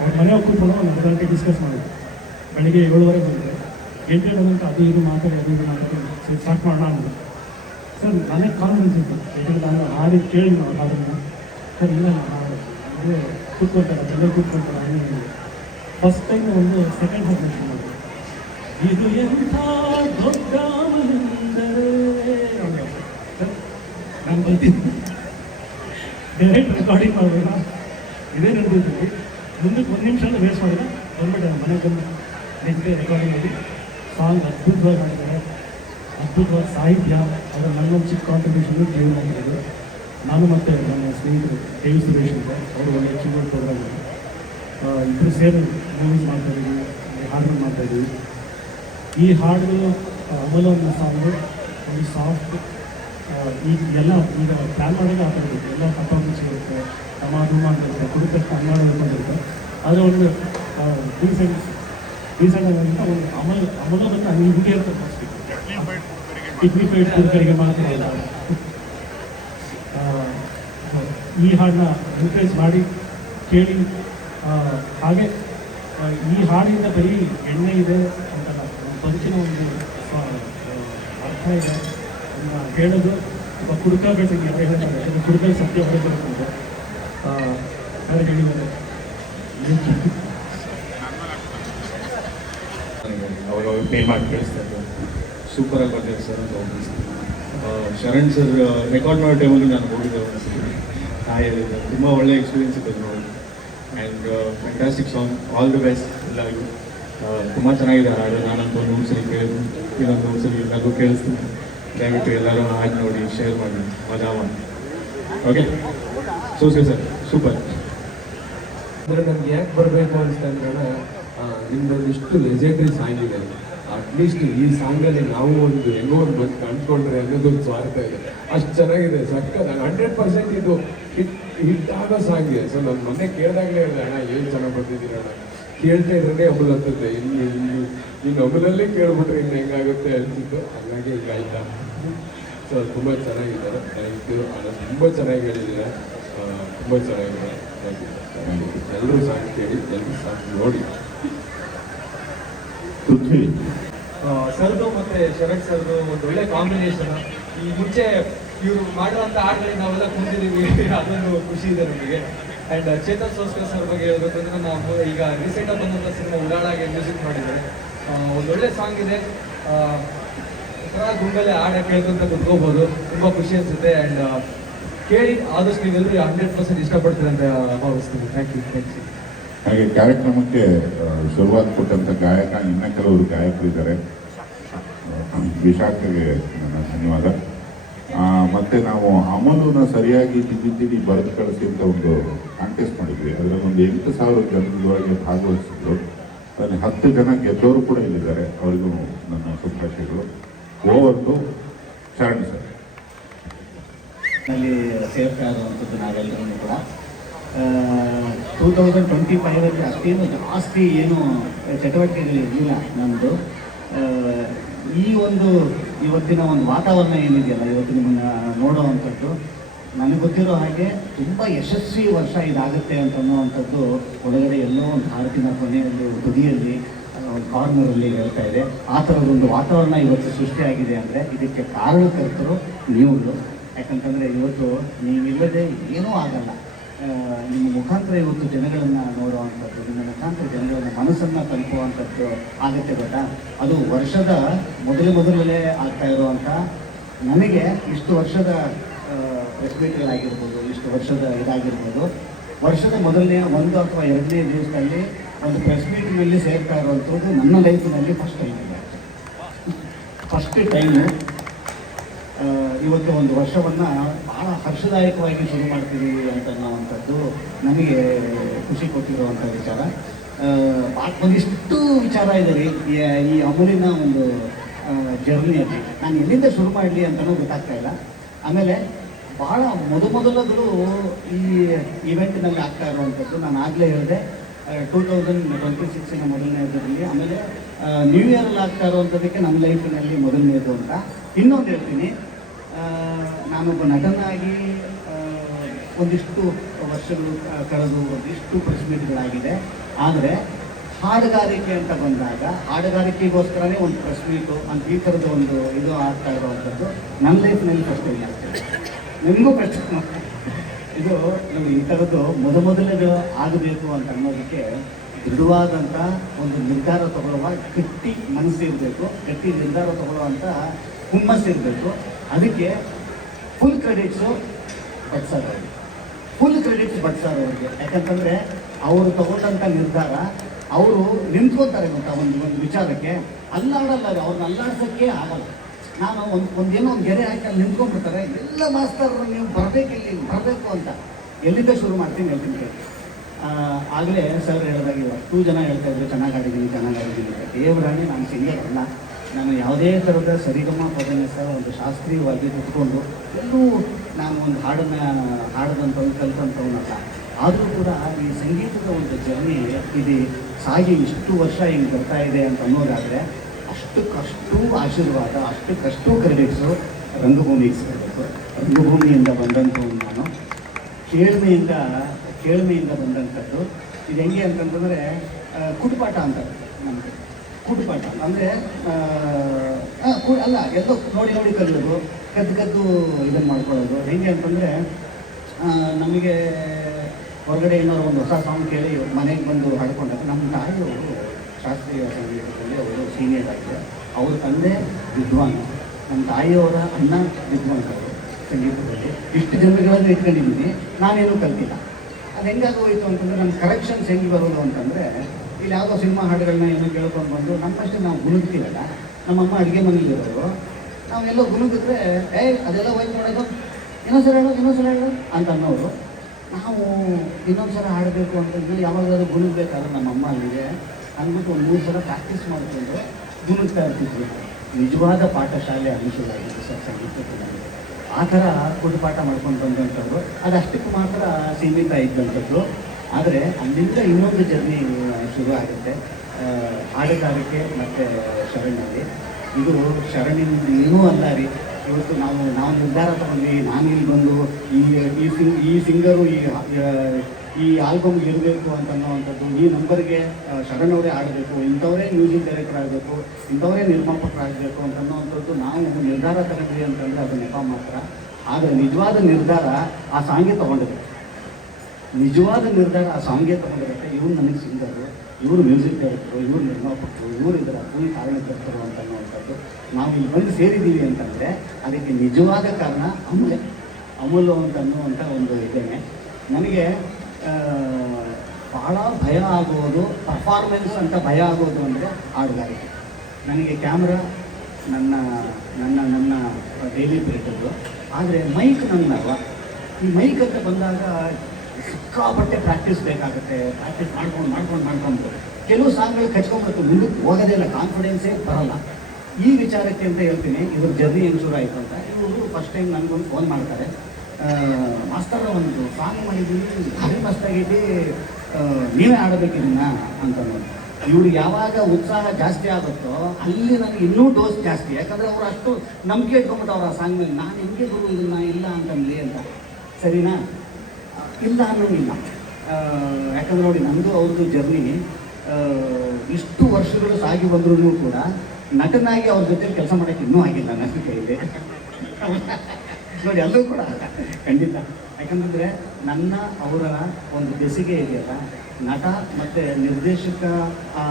ಅವ್ರ ಮನೆ ಕೂತ್ಕೊಂಡು ಒಂದು ಅರ್ಧ ಗಂಟೆ ಡಿಸ್ಕಸ್ ಮಾಡಿದ್ರು. ಬೆಳಿಗ್ಗೆ 7:30 ಬಂದರೆ 8 ಗಂಟೆ ಅದು ಇದು ಮಾತಾಡಿ ಸ್ಟಾರ್ಟ್ ಮಾಡೋಣ ಅಂದರು. ಸರ್ ನನಗೆ ಕಾನ್ಫಿಡೆನ್ಸ್ ಇತ್ತು, ಯಾಕಂದರೆ ನಾನು ಹಾಡಿ ಕೇಳಿ ನಾವು ಹಾಡನ್ನು. ಸರ್ ಇಲ್ಲ ನಾನು ಅಂದರೆ ಕೂತ್ಕೊಳ್ತಾರೆ, ಎಲ್ಲ ಕೂತ್ಕೊಳ್ತಾರೆ. ಆಮೇಲೆ ಫಸ್ಟ್ ಟೈಮ್ ಒಂದು ಸೆಕೆಂಡ್ ಹಾಡ್ ಮೆನ್ಷನ್ ಮಾಡಿದೆ. ಇದು ಎಂಥ ದೊಡ್ಡ ಮನೆಂದರೆ ಬರ್ತೀನಿ ಡೈರೆಕ್ಟ್ ರೆಕಾರ್ಡಿಂಗ್ ಮಾಡಬೇಡ, ಇದೇ ನಡೆದಿದ್ದೀವಿ. ಮುಂದಕ್ಕೆ 1 ನಿಮಿಷ ವೇಸ್ಟ್ ಮಾಡಿಲ್ಲ, ಬಂದ್ಬಿಟ್ಟೆ ನಮ್ಮ ಮನೆಗೆ ಬಂದು ನೆಕ್ಸ್ಟ್ ರೆಕಾರ್ಡಿಂಗ್ ಮಾಡಿ ಸಾಂಗ್ ಅದ್ಭುತವಾಗಿ ಮಾಡಿದ್ದಾರೆ. ಅದ್ಭುತವಾದ ಸಾಹಿತ್ಯ, ಅದರ ನನ್ನೊಂದು ಚಿಕ್ಕ ಕಾಂಟ್ರಿಬ್ಯೂಷನ್ ದೇವ್ರು ಮಾಡಿದ್ರು. ನಾನು ಮತ್ತು ನನ್ನ ಸ್ನೇಹಿತರು ದೇವಿ ಸುರೇಶ್ ಅಂತ, ಅವರು ಒಂದು ಕೀಬೋರ್ಡ್ ಪ್ರೋಗ್ರಾಮ್ ಇಬ್ಬರು ಸೇರಿ ಮೂವೀಸ್ ಮಾಡ್ತಾಯಿದ್ದೀವಿ, ಹಾಡುಗಳು ಮಾಡ್ತಾಯಿದ್ದೀವಿ. ಈ ಹಾಡುಗಳು ಅಮಲು ಅನ್ನೋ ಸಾಂಗು ಒಂದು ಸಾಫ್ಟ್, ಈಗ ಪ್ಲ್ಯಾನ್ ಮಾಡೋದು ಆ ಥರ ಇರುತ್ತೆ. ಎಲ್ಲ ಪರ್ಫಾರ್ಮೆನ್ಸ್ ಇರುತ್ತೆ, ಧೂಮ ಅಂತಿರುತ್ತೆ, ಕುಡಿತ ಕನ್ನಡ ಬಂದಿರುತ್ತೆ. ಆದರೆ ಒಂದು ಡೀಸೆಂಟ್ ಆಗಿಂತ ಒಂದು ಅಮಲು ಬಂದು ಈ ಹುಡುಗಿ ಅಂತ ಫಸ್ಟ್ ಡಿಗ್ನಿಫೈಡ್ ಹುಡುಗರಿಗೆ ಮಾತ್ರ ಅಲ್ಲ. ಈ ಹಾಡನ್ನ ಎನ್ಕರೇಜ್ ಮಾಡಿ ಕೇಳಿ. ಹಾಗೆ ಈ ಹಾಡಿಂದ ಬರೀ ಎಣ್ಣೆ ಇದೆ ಅಂತಲ್ಲ, ಬದುಕಿನ ಒಂದು ಅರ್ಥ ಇದೆ ಅದನ್ನು ಹೇಳೋದು. ಒಬ್ಬ ಕುಡುಕಗಳಿಗೆ ಯಾರು ಹೇಳ್ತಾರೆ, ಕುಡುಕಲ್ ಸತ್ಯ ಹೊರಬರುತ್ತೆ ಯಾರು ಹೇಳಿದ್ದಾರೆ. ಅವಾಗ ಪೇ ಮಾಡಿ ಕೇಳಿಸ್ತಾರೆ, ಸೂಪರಾಗಿ ಬರ್ತಾರೆ ಸರ್ ಅಂತ ಶರಣ್ ಸರ್ ರೆಕಾರ್ಡ್ ಮಾಡೋ ಟೈಮಲ್ಲಿ ನಾನು ನೋಡಿದ್ದೆ ತುಂಬ ಒಳ್ಳೆ ಎಕ್ಸ್ಪೀರಿಯನ್ಸ್ ಇದೆ ನೋಡಿ. And fantastic song, all the best ಎಲ್ಲರಿಗೂ. ತುಂಬ ಚೆನ್ನಾಗಿದೆ ಹಾಡು. ನಾನಂತೂ ಒಂದು ಸರಿ ಕೇಳಿದ್ರು, ಇನ್ನೊಂದು ಸರಿ ಎಲ್ಲರಿಗೂ ಕೇಳಿಸ್ತೀನಿ. ದಯವಿಟ್ಟು ಎಲ್ಲರೂ ಹಾಡು ನೋಡಿ ಶೇರ್ ಮಾಡಿ ಮಜಾ ಮಾಡಿ. Okay sir super. ಅಂದರೆ ನನಗೆ ಯಾಕೆ ಬರಬೇಕು ಅನಿಸ್ತಂದ್ರೆ ನಿಮ್ಮದೊಂದಿಷ್ಟು ಲೆಜೆಂಡ್ರಿ ಸಾಂಗ್ ಇದೆ. ಅಟ್ಲೀಸ್ಟ್ ಈ ಸಾಂಗಲ್ಲಿ ನಾವು ಒಂದು ಹೆಂಗೋ ಒಂದು ಬಂದು ಕಂಡ್ಕೊಂಡ್ರೆ ಅನ್ನೋದೊಂದು ಸ್ವಾರ್ಥ ಇದೆ. ಅಷ್ಟು ಚೆನ್ನಾಗಿದೆ, ಸಕ್ಕ. ನಾನು 100% ಇದು ಹಿಟ್ ಆಗೋ ಸಾಂಗ್ ಇದೆ. ಸೊ ನಾನು ಮೊನ್ನೆ ಕೇಳಿದಾಗಲೇ ಹೇಳಿದೆ, ಅಣ್ಣ ಏನು ಚೆನ್ನಾಗಿ ಬರ್ತಿದ್ದೀರ ಅಣ್ಣ, ಕೇಳ್ತಾ ಇದ್ರೆ ಅಮಲ್ ಹತ್ತದೆ. ಇನ್ನು ಅಮಲಲ್ಲೇ ಕೇಳ್ಬಿಟ್ರೆ ಇನ್ನು ಹೆಂಗಾಗುತ್ತೆ ಅನ್ಸಿತ್ತು. ಹಾಗಾಗಿ ಈಗ ಆಯ್ತಾ. ಸೊ ತುಂಬ ಚೆನ್ನಾಗಿದ್ದಾರೆ. Thank you. ತುಂಬ ಚೆನ್ನಾಗಿ ಹೇಳಿದ್ದೀರ, ತುಂಬ ಚೆನ್ನಾಗಿದೆ. Thank you. ಎಲ್ಲರೂ ಸಾಂಗ್ ಕೇಳಿ, ಎಲ್ಲರೂ ಸಾಂಗ್ ನೋಡಿ. ಪೃಥ್ವಿ ಸರ್ದು ಮತ್ತೆ ಶರತ್ ಸರ್ದು ಒಂದು ಒಳ್ಳೆ ಕಾಂಬಿನೇಷನ್. ಈ ಮುಂಚೆ ಇವರು ಮಾಡುವಂಥ ಹಾಡುಗಳಿಗೆ ನಾವೆಲ್ಲ ಕುಂತಿದ್ದೀವಿ, ಅದೊಂದು ಖುಷಿ ಇದೆ ನಮಗೆ. ಆ್ಯಂಡ್ ಚೇತನ್ ಸೋಸ್ಕರ್ ಸರ್ ಬಗ್ಗೆ ಹೇಳ್ಬೇಕಂದ್ರೆ, ನಾವು ಈಗ ರೀಸೆಂಟಾಗಿ ಬಂದಂಥ ಸಿನಿಮಾ ಉಡಾಳಾಗೆ ಮ್ಯೂಸಿಕ್ ಮಾಡಿದ್ದಾರೆ. ಒಂದೊಳ್ಳೆ ಸಾಂಗ್ ಇದೆ, ಗುಂಗಲ್ಲೇ ಹಾಡು ಕೇಳ್ಕೊಂತ ಕುತ್ಕೋಬೋದು. ತುಂಬ ಖುಷಿ ಅನಿಸುತ್ತೆ. ಆ್ಯಂಡ್ ಕೇಳಿ ಆದಷ್ಟು ನೀವೆಲ್ಲರೂ 100% ಇಷ್ಟಪಡ್ತೀರ ಅಂತ ಭಾವಿಸ್ತೀನಿ. Thank you. ಹಾಗೆ ಕಾರ್ಯಕ್ರಮಕ್ಕೆ ಶುರುವಾತ್ ಕೊಟ್ಟಂಥ ಗಾಯಕ ಇನ್ನ ಕೆಲವರು ಗಾಯಕರಿದ್ದಾರೆ. ವಿಶಾಖಗೆ ನನ್ನ ಧನ್ಯವಾದ. ಮತ್ತೆ ನಾವು ಅಮಲುನ ಸರಿಯಾಗಿ ತಿದ್ದಿ ಬರೆದು ಕಳಿಸಿ ಅಂತ ಒಂದು ಕಾಂಟೆಸ್ಟ್ ಮಾಡಿದ್ವಿ. ಅದರಲ್ಲಿ ಒಂದು 8,000 ಜನರೊಳಗೆ ಭಾಗವಹಿಸಿದ್ರು. ಅಲ್ಲಿ 10 ಜನ ಗೆದ್ದವರು ಕೂಡ ಇಲ್ಲಿದ್ದಾರೆ. ಅವರಿಗೂ ನನ್ನ ಶುಭಾಶಯಗಳು. Over to Sharan sir. ನಲ್ಲಿ ಸೇರ್ತಾ ಇರುವಂಥದ್ದು ನಾವೆಲ್ಲರೂ ಕೂಡ 2025 ಅಷ್ಟೇನು ಜಾಸ್ತಿ ಏನು ಚಟುವಟಿಕೆಗಳಿರಲಿಲ್ಲ ನಮ್ಮದು. ಇವತ್ತಿನ ಒಂದು ವಾತಾವರಣ ಏನಿದೆಯಲ್ಲ, ಇವತ್ತು ನಿಮ್ಮನ್ನು ನೋಡೋವಂಥದ್ದು, ನನಗೆ ಗೊತ್ತಿರೋ ಹಾಗೆ ತುಂಬ ಯಶಸ್ವಿ ವರ್ಷ ಇದಾಗುತ್ತೆ ಅಂತ ಅನ್ನೋವಂಥದ್ದು ಒಳಗಡೆ ಎಲ್ಲೋ ಒಂದು ಹಾರತಿನ ಕೊನೆಯಲ್ಲಿ ತುದಿಯಲ್ಲಿ ಒಂದು ಕಾರ್ನರಲ್ಲಿ ಹೇಳ್ತಾ ಇದೆ. ಆ ಥರದೊಂದು ವಾತಾವರಣ ಇವತ್ತು ಸೃಷ್ಟಿಯಾಗಿದೆ ಅಂದರೆ ಇದಕ್ಕೆ ಕಾರಣಕರ್ತರು ನೀವುಗಳು. ಯಾಕಂತಂದರೆ ಇವತ್ತು ನೀವಿಲ್ಲದೆ ಏನೂ ಆಗಲ್ಲ. ನಿಮ್ಮ ಮುಖಾಂತರ ಇವತ್ತು ಜನಗಳನ್ನು ನೋಡುವಂಥದ್ದು, ನಿಮ್ಮ ಮುಖಾಂತರ ಜನಗಳ ಮನಸ್ಸನ್ನು ತಲುಪುವಂಥದ್ದು ಆಗುತ್ತೆ ಗೊತ್ತಾ. ಅದು ವರ್ಷದ ಮೊದಲೇ ಆಗ್ತಾ ಇರುವಂಥ ನನಗೆ ಇಷ್ಟು ವರ್ಷದ ಪ್ರೆಸ್ ಮೀಟ್ಗಳಾಗಿರ್ಬೋದು, ಇಷ್ಟು ವರ್ಷದ ಇದಾಗಿರ್ಬೋದು, ವರ್ಷದ ಮೊದಲನೇ 1 ಅಥವಾ 2ನೇ ದಿವಸದಲ್ಲಿ ಒಂದು ಪ್ರೆಸ್ ಮೀಟ್ನಲ್ಲಿ ಸೇರ್ತಾ ಇರುವಂಥದ್ದು ನನ್ನ ಲೈಫಿನಲ್ಲಿ ಫಸ್ಟ್ ಟೈಮು. ಇವತ್ತು ಒಂದು ವರ್ಷವನ್ನು ಭಾಳ ಹರ್ಷದಾಯಕವಾಗಿ ಶುರು ಮಾಡ್ತಿದ್ದೀವಿ ಅಂತ ಅನ್ನೋವಂಥದ್ದು ನನಗೆ ಖುಷಿ ಕೊಟ್ಟಿರುವಂಥ ವಿಚಾರ. ಒಂದಿಷ್ಟು ವಿಚಾರ ಇದೆ ರೀ ಈ ಅಮಲಿನ ಒಂದು ಜರ್ನಿಯಲ್ಲಿ. ನಾನು ಎಲ್ಲಿಂದ ಶುರು ಮಾಡಲಿ ಅಂತಲೂ ಗೊತ್ತಾಗ್ತಾ ಇಲ್ಲ. ಆಮೇಲೆ ಭಾಳ ಮೊದಲಗಳು ಈ ಇವೆಂಟ್ನಲ್ಲಿ ಆಗ್ತಾ ಇರುವಂಥದ್ದು ನಾನು ಆಗಲೇ ಹೇಳಿದೆ. 2026 ಮೊದಲನೇದರಲ್ಲಿ, ಆಮೇಲೆ ನ್ಯೂ ಇಯರಲ್ಲಿ ಆಗ್ತಾ ಇರುವಂಥದ್ದಕ್ಕೆ ನಮ್ಮ ಲೈಫಿನಲ್ಲಿ ಮೊದಲನೇದು ಅಂತ. ಇನ್ನೊಂದು ಹೇಳ್ತೀನಿ, ನಾನೊಬ್ಬ ನಟನಾಗಿ ಒಂದಿಷ್ಟು ವರ್ಷಗಳು ಕಳೆದು ಒಂದಿಷ್ಟು ಪ್ರೆಸ್ ಮೀಟ್ಗಳಾಗಿದೆ. ಆದರೆ ಹಾಡುಗಾರಿಕೆ ಅಂತ ಬಂದಾಗ ಹಾಡುಗಾರಿಕೆಗೋಸ್ಕರನೇ ಒಂದು ಪ್ರೆಸ್ ಮೀಟು ಅಂತ ಈ ಥರದ ಒಂದು ಇದು ಆಗ್ತಾ ಇರುವಂಥದ್ದು ನನ್ನ ಲೈಫ್ನಲ್ಲಿ ಫಸ್ಟ್ ಟೈಮ್ ಆಗ್ತದೆ. ನಿಮಗೂ ಕಷ್ಟ. ಇದು ನಮಗೆ ಈ ಥರದ್ದು ಮೊದಲೇ ಆಗಬೇಕು ಅಂತ ಅನ್ನೋದಕ್ಕೆ ದೃಢವಾದಂಥ ಒಂದು ನಿರ್ಧಾರ ತಗೊಳ್ಳುವ ಗಟ್ಟಿ ಮನಸ್ಸು ಇರಬೇಕು, ಗಟ್ಟಿ ನಿರ್ಧಾರ ತಗೊಳ್ಳುವಂಥ ಹುಮ್ಮಸ್ಸು ಇರಬೇಕು. ಅದಕ್ಕೆ ಫುಲ್ ಕ್ರೆಡಿಟ್ಸು ಭಟ್ ಸರ್ ಅವ್ರಿಗೆ, ಫುಲ್ ಕ್ರೆಡಿಟ್ಸ್ ಭಟ್ ಸರ್ ಅವ್ರಿಗೆ. ಯಾಕಂತಂದರೆ ಅವರು ತಗೊಂಡಂಥ ನಿರ್ಧಾರ, ಅವರು ನಿಂತ್ಕೋತಾರೆ ಗೊತ್ತಾ ಒಂದು ವಿಚಾರಕ್ಕೆ, ಅಲ್ಲಾಡಲ್ಲ ರೀ, ಅವ್ರನ್ನ ಅಲ್ಲಾಡ್ಸೋಕ್ಕೆ ಆಗಲ್ಲ. ನಾನು ಒಂದೇನೋ ಒಂದು ಗೆರೆ ಹಾಕಿ ಅಲ್ಲಿ ನಿಂತ್ಕೊಂಡ್ಬಿಡ್ತಾರೆ, ಎಲ್ಲ ಮಾಸ್ತರ್ ನೀವು ಬರಬೇಕು ಅಂತ. ಎಲ್ಲಿಂದ ಶುರು ಮಾಡ್ತೀನಿ ಹೇಳ್ತೀನಿ ಕೇಳಿ. ಆಗಲೇ ಸರ್ ಹೇಳಿದಾಗ 2 ಜನ ಹೇಳ್ತಾ ಇದ್ರು ಚೆನ್ನಾಗಿ ಆಡಿದ್ದೀನಿ ಅಂತ. ದೇವರಾಣಿ ನಾನು ಸಿಂಗರ್ ಅಲ್ಲ, ನಾನು ಯಾವುದೇ ಥರದ ಸರಿಗಮ ಪದನಿಸ ಒಂದು ಶಾಸ್ತ್ರೀಯವಾಗಿ ಕುತ್ಕೊಂಡು ಎಲ್ಲೂ ನಾನು ಒಂದು ಹಾಡದಂಥವ್ನು ಕಲ್ತಂಥವನ್ನಲ್ಲ. ಆದರೂ ಕೂಡ ಈ ಸಂಗೀತದ ಒಂದು ಜರ್ನಿ ಇದು ಸಾಗಿ ಇಷ್ಟು ವರ್ಷ ಹಿಂಗೆ ಬರ್ತಾ ಇದೆ ಅಂತ ಅನ್ನೋದಾದರೆ ಅಷ್ಟಕ್ಕಷ್ಟು ಆಶೀರ್ವಾದ, ಅಷ್ಟಕ್ಕಷ್ಟು ಕ್ರೆಡಿಟ್ಸು ರಂಗಭೂಮಿಗೆ ಸಿಗಬೇಕು. ರಂಗಭೂಮಿಯಿಂದ ಬಂದಂಥವ್ನು ನಾನು, ಕೇಳ್ಮೆಯಿಂದ ಬಂದಂಥದ್ದು. ಇದು ಹೆಂಗೆ ಅಂತಂತಂದರೆ ಕುಟುಪಾಠ ಅಂತ ನಮಗೆ. ಕುಟುಪಾಠ ಅಂದರೆ ಅಲ್ಲ, ಎಲ್ಲೋ ನೋಡಿ ಕಲಿಯೋದು, ಕದ್ದು ಇದನ್ನು ಮಾಡ್ಕೊಳ್ಳೋದು. ಹೆಂಗೆ ಅಂತಂದರೆ ನಮಗೆ ಹೊರಗಡೆ ಏನಾದ್ರು ಒಂದು ಹೊಸ ಸಾಂಗ್ ಕೇಳಿ ಮನೆಗೆ ಬಂದು ಹಾಡ್ಕೊಂಡಾಗ ನಮ್ಮ ತಾಯಿಯವರು ಶಾಸ್ತ್ರೀಯ ಸಂಗೀತದಲ್ಲಿ ಅವರು ಸೀನಿಯರ್ ಆಗಿದ್ದಾರೆ. ಅವ್ರ ತಂದೆ ವಿದ್ವಾನ್, ನಮ್ಮ ತಾಯಿಯವರ ಅಣ್ಣ ವಿದ್ವಾಂಸರು ಸಂಗೀತದಲ್ಲಿ. ಇಷ್ಟು ಜನಗಳನ್ನು ಇಟ್ಕೊಂಡಿದ್ದೀನಿ, ನಾನೇನು ಕಲ್ತಿಲ್ಲ. ಅದು ಹೆಂಗಾಗಿ ಹೋಯಿತು ಅಂತಂದರೆ ನಮ್ಮ ಕರೆಕ್ಷನ್ಸ್ ಹೆಂಗೆ ಬರೋದು ಅಂತಂದರೆ, ಇಲ್ಲಿ ಯಾವುದೋ ಸಿನಿಮಾ ಹಾಡುಗಳನ್ನ ಏನೋ ಕೇಳ್ಕೊಂಡು ಬಂದು ನಮ್ಮಷ್ಟೇ ನಾವು ಗುನುಗ್ತೀವಲ್ಲ. ನಮ್ಮಮ್ಮ ಅಡುಗೆ ಮನೇಲಿರೋರು, ನಾವೆಲ್ಲೋ ಗುನುಗಿದ್ರೆ ಅದೆಲ್ಲ ಹೋಯ್ತು ಮಾಡೋದು, ಇನ್ನೊಂದ್ಸಲ ಹೇಳು ಅಂತ ಅನ್ನೋರು. ನಾವು ಇನ್ನೊಂದ್ಸಲ ಹಾಡಬೇಕು ಅಂತಂದ್ರೆ ಯಾವಾಗಾದ್ರೂ ಗುನುಗ್ಬೇಕಾದ್ರೆ ನಮ್ಮಮ್ಮ ಅಲ್ಲಿಗೆ ಅಂದ್ಬಿಟ್ಟು ಒಂದು 3 ಸಲ ಪ್ರಾಕ್ಟೀಸ್ ಮಾಡಿಕೊಂಡು ಗುನುಗ್ತಾ ಇರ್ತಿದ್ವಿ. ನಿಜವಾದ ಪಾಠಶಾಲೆ ಅನುಕೂಲ ಆಗಿತ್ತು ಸರ್ ಸಂಗೀತಕ್ಕೆ ನಮಗೆ. ಆ ಥರ ಕುಟುಪಾಠ ಮಾಡ್ಕೊಂಡು ಬಂದಂಥವ್ರು, ಅದಷ್ಟಕ್ಕೆ ಮಾತ್ರ ಸೀಮಿತ ಇದ್ದಂಥದ್ದು. ಆದರೆ ಅಲ್ಲಿಂದ ಇನ್ನೊಂದು ಜರ್ನಿ ಶುರು ಆಗುತ್ತೆ ಹಾಡುಗಾರಿಕೆ ಮತ್ತು ಶರಣ್ಯಲ್ಲಿ. ಇದು ಶರಣಿಂದ ಏನೂ ಅಲ್ಲ ರೀ. ಇವತ್ತು ನಾವು ನಿರ್ಧಾರ ತಗೊಂಡ್ವಿ, ನಾನು ಇಲ್ಲಿ ಬಂದು ಈ ಸಿಂಗರು ಈ ಆಲ್ಬಮ್ಗೆ ಇರಬೇಕು ಅಂತ ಅನ್ನೋವಂಥದ್ದು, ಈ ನಂಬರ್ಗೆ ಶರಣ್ ಅವರೇ ಆಡಬೇಕು, ಇಂಥವರೇ ಮ್ಯೂಸಿಕ್ ಡೈರೆಕ್ಟರ್ ಆಗಬೇಕು, ಇಂಥವರೇ ನಿರ್ಮಾಪಕರಾಗಬೇಕು ಅಂತ ಅನ್ನೋವಂಥದ್ದು ನಾವು ನಿರ್ಧಾರ ತಗೊಂಡ್ವಿ ಅಂತಂದರೆ ಅದು ನೆಪ ಮಾತ್ರ. ಆದರೆ ನಿಜವಾದ ನಿರ್ಧಾರ ಆ ಸಾಂಗೇ ತೊಗೊಂಡಿರುತ್ತೆ. ಇವ್ರು ನನಗೆ ಸಿಂಗರು, ಇವರು ಮ್ಯೂಸಿಕ್ ಡೈರೆಕ್ಟರು, ಇವರು ನಿರ್ಮಾಪಕರು, ಇವರು ಇದರ ಫುಲ್ ಕಾರಣಕರ್ತರು ಅಂತ ಅನ್ನುವಂಥದ್ದು. ನಾವು ಇಲ್ಲಿ ಬಂದು ಸೇರಿದ್ದೀವಿ ಅಂತಂದರೆ ಅದಕ್ಕೆ ನಿಜವಾದ ಕಾರಣ ಅಮೂಲ್ ಅಂತ ಅನ್ನುವಂಥ ಒಂದು ಇದ್ದೇನೆ. ನನಗೆ ಭಾಳ ಭಯ ಆಗೋದು, ಪರ್ಫಾರ್ಮೆನ್ಸ್ ಅಂತ ಭಯ ಆಗೋದು ಅಂದರೆ ಹಾಡುಗಾರಿಕೆ. ನನಗೆ ಕ್ಯಾಮ್ರಾ ನನ್ನ ಡೈಲಿ ಬ್ರೇಟದ್ದು. ಆದರೆ ಮೈಕ್ ನನ್ನಲ್ಲ. ಈ ಮೈಕ್ ಅಂತ ಬಂದಾಗ ಸಿಕ್ಕಾಪಟ್ಟೆ ಪ್ರಾಕ್ಟೀಸ್ ಬೇಕಾಗುತ್ತೆ. ಪ್ರಾಕ್ಟೀಸ್ ಮಾಡ್ಕೊಂಡು ಕೆಲವು ಸಾಂಗ್ಗಳು ಕಚ್ಕೊಂಡ್ಬಿಟ್ಟು ಮುಂದಕ್ಕೆ ಹೋಗೋದೇ ಇಲ್ಲ, ಕಾನ್ಫಿಡೆನ್ಸೇ ಬರಲ್ಲ. ಈ ವಿಚಾರಕ್ಕೆ ಅಂತ ಹೇಳ್ತೀನಿ, ಇದ್ರ ಜರ್ನಿ ಹೆಂಗೆ ಶುರು ಆಯಿತು ಅಂತ. ಇವರು ಫಸ್ಟ್ ಟೈಮ್ ನನಗೊಂದು ಫೋನ್ ಮಾಡ್ತಾರೆ, ಮಾಸ್ತರ ಒಂದು ಸಾಂಗ್ ಮಾಡಿದ್ದೀವಿ, ಭಾರಿ ಮಸ್ತಾಗೈತಿ, ನೀವೇ ಆಡಬೇಕಿದನ್ನ ಅಂತ ನೋಡಿ. ಇವ್ರು ಯಾವಾಗ ಉತ್ಸಾಹ ಜಾಸ್ತಿ ಆಗುತ್ತೋ ಅಲ್ಲಿ ನನಗೆ ಇನ್ನೂ ಡೋಸ್ ಜಾಸ್ತಿ. ಯಾಕಂದರೆ ಅವರು ಅಷ್ಟು ನಂಬಿಕೆ ಇಟ್ಕೊಂಬಿಟ್ಟು ಅವ್ರು ಆ ಸಾಂಗ್ ಮೇಲೆ, ನಾನು ಹೆಂಗೆ ಗುರು ಇದನ್ನ ಇಲ್ಲ ಅಂತಂದ್ಲಿ ಅಂತ. ಸರಿನಾ? ಇಲ್ಲ ಅನ್ನೋಂಗಿಲ್ಲ. ಯಾಕಂದ್ರೆ ನೋಡಿ, ನಮ್ಮದು ಅವ್ರದ್ದು ಜರ್ನಿ ಇಷ್ಟು ವರ್ಷಗಳು ಸಾಗಿ ಬಂದ್ರೂ ಕೂಡ ನಟನಾಗಿ ಅವ್ರ ಜೊತೆ ಕೆಲಸ ಮಾಡೋಕ್ಕೆ ಇನ್ನೂ ಆಗಿಲ್ಲ ನನ್ನ ಕೈಯಲ್ಲಿ. ನೋಡಿ, ಎಲ್ಲರೂ ಕೂಡ ಖಂಡಿತ. ಯಾಕಂತಂದರೆ ಅವರ ಒಂದು ಬೆಸಿಗೆ ಇದೆಯಲ್ಲ, ನಟ ಮತ್ತು ನಿರ್ದೇಶಕ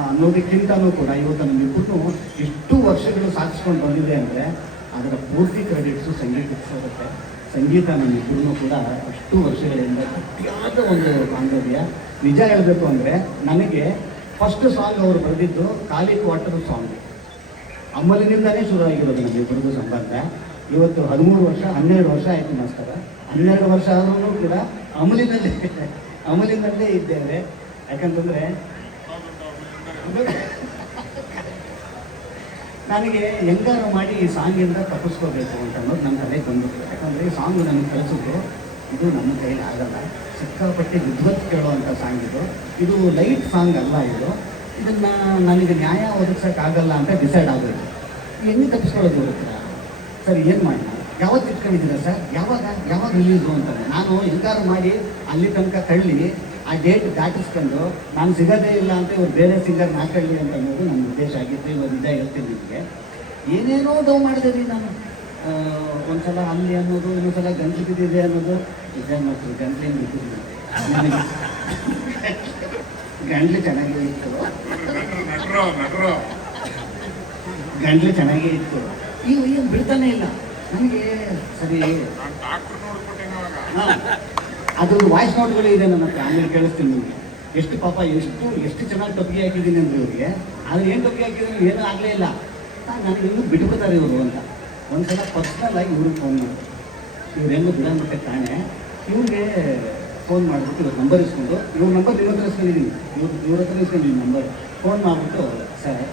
ಅನ್ನೋದಕ್ಕಿಂತಲೂ ಕೂಡ ಇವತ್ತು ನಮ್ಮಿಬ್ಬರು ಇಷ್ಟು ವರ್ಷಗಳು ಸಾಧಿಸ್ಕೊಂಡು ಬಂದಿದೆ ಅಂದರೆ ಅದರ ಪೂರ್ತಿ ಕ್ರೆಡಿಟ್ಸು ಸಂಗೀತಕ್ಕೆ ಹೋಗುತ್ತೆ. ಸಂಗೀತ ನಮ್ಮಿಬ್ಬರೂ ಕೂಡ ಅಷ್ಟು ವರ್ಷಗಳಿಂದ ಗಟ್ಟಿಯಾದ ಒಂದು ಬಾಂಧವ್ಯ. ನಿಜ ಹೇಳಬೇಕು ಅಂದರೆ ನನಗೆ ಫಸ್ಟ್ ಸಾಂಗ್ ಅವರು ಬರೆದಿದ್ದು ಖಾಲಿ ಕ್ವಾರ್ಟರ್ ಸಾಂಗ್. ಅಮ್ಮಲಿನಿಂದಲೇ ಶುರು ಆಗಿರೋದು ನಮ್ಮಿಬ್ಬರಿಗೂ ಸಂಬಂಧ. ಇವತ್ತು 13 ವರ್ಷ 12 ವರ್ಷ ಆಯಿತು ಮಾಸ್ತರ. 12 ವರ್ಷ ಆದ್ರೂ ಕೂಡ ಅಮಲಿನಲ್ಲೇ ಇದ್ದೇವೆ. ಯಾಕಂತಂದರೆ ನನಗೆ ಹೆಂಗಾರು ಮಾಡಿ ಈ ಸಾಂಗಿಂದ ತಪ್ಪಿಸ್ಕೋಬೇಕು ಅಂತ ಅನ್ನೋದು ನನ್ನ ತಲೆಗೆ ಬಂದ್ಬಿಟ್ಟು. ಯಾಕಂದರೆ ಈ ಸಾಂಗ್ ನನಗೆ ಕಲಿಸೋದು ಇದು ನನ್ನ ಕೈಲಿ ಆಗಲ್ಲ. ಸಿಕ್ಕಾಪಟ್ಟೆ ವಿದ್ವತ್ ಕೇಳುವಂಥ ಸಾಂಗ್ ಇದು. ಇದು ಲೈಟ್ ಸಾಂಗ್ ಅಲ್ಲ. ಇದನ್ನು ನನಗೆ ನ್ಯಾಯ ಒದಗಿಸೋಕ್ಕಾಗಲ್ಲ ಅಂತ ಡಿಸೈಡ್ ಆಗೋದು. ಹೆಂಗೆ ತಪ್ಪಿಸ್ಕೊಳ್ಳೋದು ಇರುತ್ತೆ ಸರ್, ಏನು ಮಾಡೋಣ, ಯಾವತ್ತು ಇಟ್ಕೊಂಡಿದ್ದೀರಾ ಸರ್, ಯಾವಾಗ ರಿಲೀಸು ಅಂತಾರೆ. ನಾನು ಹೆಂಗಾರು ಮಾಡಿ ಅಲ್ಲಿ ತನಕ ತಳ್ಳಿ ಆ ಡೇಟ್ ದಾಟಿಸ್ಕೊಂಡು ನಾನು ಸಿಗೋದೇ ಇಲ್ಲ ಅಂತ ಇವ್ರು ಬೇರೆ ಸಿಂಗರ್ ಹಾಕೊಳ್ಳಿ ಅಂತ ಅನ್ನೋದು ನನ್ನ ಉದ್ದೇಶ ಆಗಿತ್ತು. ಇವಾಗ ನಿಜ ಹೇಳ್ತೀನಿ ನಿಮಗೆ, ಏನೇನೋ ಡೌ ಮಾಡಿದೆ ನಾನು. ಒಂದ್ಸಲ ಅಲ್ಲಿ ಅನ್ನೋದು, ಇನ್ನೊಂದ್ಸಲ ಗಂಟ್ಲು ಬಿದ್ದಿದೆ ಅನ್ನೋದು. ನಿಜ ಮಾತ್ರ ಗಂಟ್ಲೇನು ಬಿದ್ದಿಲ್ಲ ನನಗೆ, ಗಂಟ್ಲು ಚೆನ್ನಾಗೇ ಇತ್ತು, ಗಂಟ್ಲು ಚೆನ್ನಾಗೇ ಇತ್ತು. ಈಗ ಏನು ಬಿಡ್ತಾನೆ ಇಲ್ಲ. ನನಗೆ ಸರಿ ಹಾ, ಅದು ವಾಯ್ಸ್ ನೋಟ್ಗಳು ಇದೆ ನನ್ನ ಹತ್ರ, ಆಮೇಲೆ ಕೇಳಿಸ್ತೀನಿ ನಿಮಗೆ. ಎಷ್ಟು ಪಾಪ ಎಷ್ಟು ಚೆನ್ನಾಗಿ ಟೊಪ್ಪಿಗೆ ಹಾಕಿದ್ದೀನಿ ಅಂದ್ರೆ ಇವ್ರಿಗೆ, ಆದರೆ ಏನು ಟೊಪ್ಪಿಗೆ ಹಾಕಿದ್ರೆ ಏನೂ ಆಗಲೇ ಇಲ್ಲ. ನನಗೆ ಇನ್ನೂ ಬಿಟ್ಕೋತಾರೆ ಇವರು ಅಂತ ಒಂದ್ಸಲ ಪರ್ಸ್ನಲ್ ಆಗಿ ಇವ್ರಿಗೆ ಫೋನ್ ಮಾಡಿ, ಇವ್ರು ಹೆಂಗೂ ಬಿಡಂಬಿಟ್ಟೆ ಕಾಣೆ, ಇವ್ರಿಗೆ ಫೋನ್ ಮಾಡಿಬಿಟ್ಟು ಇವ್ರ ನಂಬರ್ ಇಸ್ಕೊಂಡು, ಇವ್ರ ನಂಬರ್ ನಿಮ್ಮ ಹತ್ರ ಇಸ್ಕೊಂಡಿದ್ದೀನಿ, ಇವ್ರ ಹತ್ರ ಇಸ್ಕೊಂಡಿದ್ದೀನಿ ನಂಬರ್. ಫೋನ್ ಮಾಡಿಬಿಟ್ಟು, ಸರ್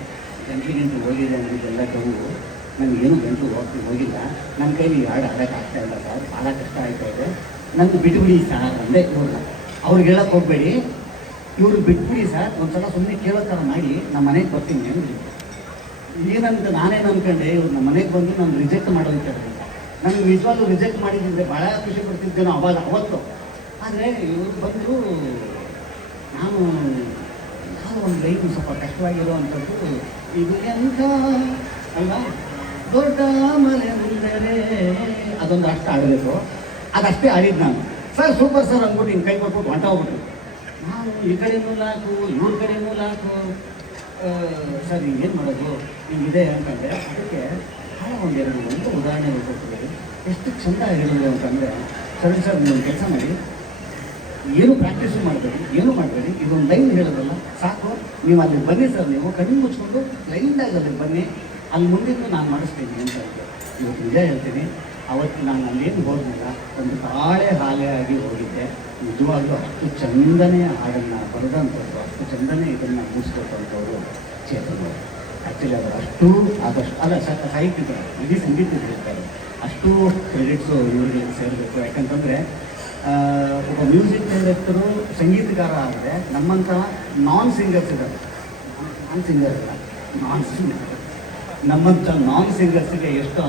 ಗಂಟು ಹೋಗಿದೆ ಅಂದಿದ್ದೆಲ್ಲ ಡೌವು, ನನಗೇನು ಗಂಟು ಹೋಗಿಲ್ಲ, ನನ್ನ ಕೈಲಿ ಹಾಡು ಆಡೋಕ್ಕೆ ಆಗ್ತಾ ಇಲ್ಲ ಸರ್, ಭಾಳ ಕಷ್ಟ ಆಗ್ತಾ ಇದೆ, ನನಗೆ ಬಿಟ್ಬಿಡಿ ಸರ್ ಅಂದೆ ಇವ್ರನ್ನ. ಅವ್ರಿಗೆ ಹೇಳಕ್ಕೆ ಹೋಗಬೇಡಿ, ಇವ್ರು ಬಿಟ್ಬಿಡಿ ಸರ್, ಒಂದ್ಸಲ ಸುಮ್ಮನೆ ಕೇಳೋ ಥರ ಮಾಡಿ ನಮ್ಮ ಮನೆಗೆ ಬರ್ತೀನಿ ಅಂದ್ರಿ. ಏನಂತ ನಾನೇನು ಅಂದ್ಕೊಂಡೆ, ಇವ್ರು ನಮ್ಮ ಮನೆಗೆ ಬಂದು ನಾನು ರಿಜೆಕ್ಟ್ ಮಾಡೋದಿದ್ದಾರೆ ಅಂತ. ನನಗೆ ನಿಜವಾಗ್ಲೂ ರಿಜೆಕ್ಟ್ ಮಾಡಿದ್ದಿದ್ರೆ ಭಾಳ ಖುಷಿ ಪಡ್ತಿದ್ದೇನೋ ಅವತ್ತು. ಆದರೆ ಇವ್ರು ಬಂದು ನಾನು ಒಂದು ಲೈಫ್ ಸ್ವಲ್ಪ ಕಷ್ಟವಾಗಿರುವಂಥದ್ದು, ಇದು ಎಂಥ ಅಲ್ವಾ ದೊಡ್ಡ ಮನೆ ಮುಂದರೆ ಅದೊಂದು ಅಷ್ಟು ಆಡಬೇಕು, ಅದಷ್ಟೇ ಆಡಿದ್ದು ನಾನು. ಸರ್ ಸೂಪರ್ ಸರ್ ಅಂದ್ಬಿಟ್ಟು ಹಿಂಗೆ ಕೈ ಕೊಟ್ಬಿಟ್ಟು ಹೊಂಟ ಹೋಗ್ಬಿಟ್ಟು, ನಾನು ಈ ಕಡೆನೂ ಲಾಕು ಇವ್ರ ಕಡೆನೂ ಲಾಕು, ಸರ್ ಏನು ಮಾಡೋದು ಹಿಂಗಿದೆ ಅಂತಂದರೆ, ಅದಕ್ಕೆ ಭಾಳ ಒಂದೆರಡು ಒಂದು ಉದಾಹರಣೆಗಳು ಕೊಡ್ತೀವಿ. ಎಷ್ಟು ಚೆಂದ ಹೇಳಿದ್ರು ಅಂತಂದರೆ, ಸರಿ ಸರ್ ನೀವು ಒಂದು ಕೆಲಸ ಮಾಡಿ, ಏನು ಪ್ರಾಕ್ಟೀಸು ಮಾಡಬೇಡಿ, ಏನು ಮಾಡಬೇಡಿ, ಇದೊಂದು ಲೈನ್ ಹೇಳೋದಲ್ಲ ಸಾಕು, ನೀವು ಅಲ್ಲಿ ಬನ್ನಿ ಸರ್, ನೀವು ಕಣ್ಣು ಮುಚ್ಕೊಂಡು ಲೈನ್ದಾಗಿ ಅಲ್ಲಿ ಬನ್ನಿ, ಅಲ್ಲಿ ಮುಂದಿದ್ದು ನಾನು ಮಾಡಿಸ್ತೀನಿ ಅಂತ ಹೇಳಿದೆ. ಇವತ್ತು ನಿಜ ಹೇಳ್ತೀನಿ, ಅವತ್ತು ನಾನು ಅಲ್ಲೇನು ಹೋಗಲಿಲ್ಲ, ಒಂದು ಹಾಳೆ ಆಗಿ ಹೋಗಿದ್ದೆ. ನಿಜವಾಗ್ಲೂ ಅಷ್ಟು ಚಂದನೇ ಹಾಡನ್ನು ಬರೆದಂಥವ್ರು, ಅಷ್ಟು ಚಂದನೇ ಇದನ್ನು ಮುಗಿಸ್ಕೊಟ್ಟಂಥವ್ರು ಚೇತನ್ ಅವರು. ಆ್ಯಕ್ಚುಲಿ ಅವರು ಅಷ್ಟು ಆದಷ್ಟು ಅಲ್ಲ ಸಾಹಿತ್ಯದ ಇಡೀ ಸಂಗೀತದ ಇರ್ತಾರೆ, ಅಷ್ಟು ಕ್ರೆಡಿಟ್ಸು ಇವರಿಗೆ ಸೇರಬೇಕು. ಯಾಕಂತಂದರೆ ಒಬ್ಬ ಮ್ಯೂಸಿಕ್ ಡೈರೆಕ್ಟರು ಸಂಗೀತಗಾರ ಆದರೆ ನಮ್ಮಂಥ ನಾನ್ ಸಿಂಗರ್ಸ್ ಇದ್ದಾರೆ, ನಮ್ಮಂಥ ನಾನ್ ಸಿಂಗರ್ಸಿಗೆ ಎಷ್ಟು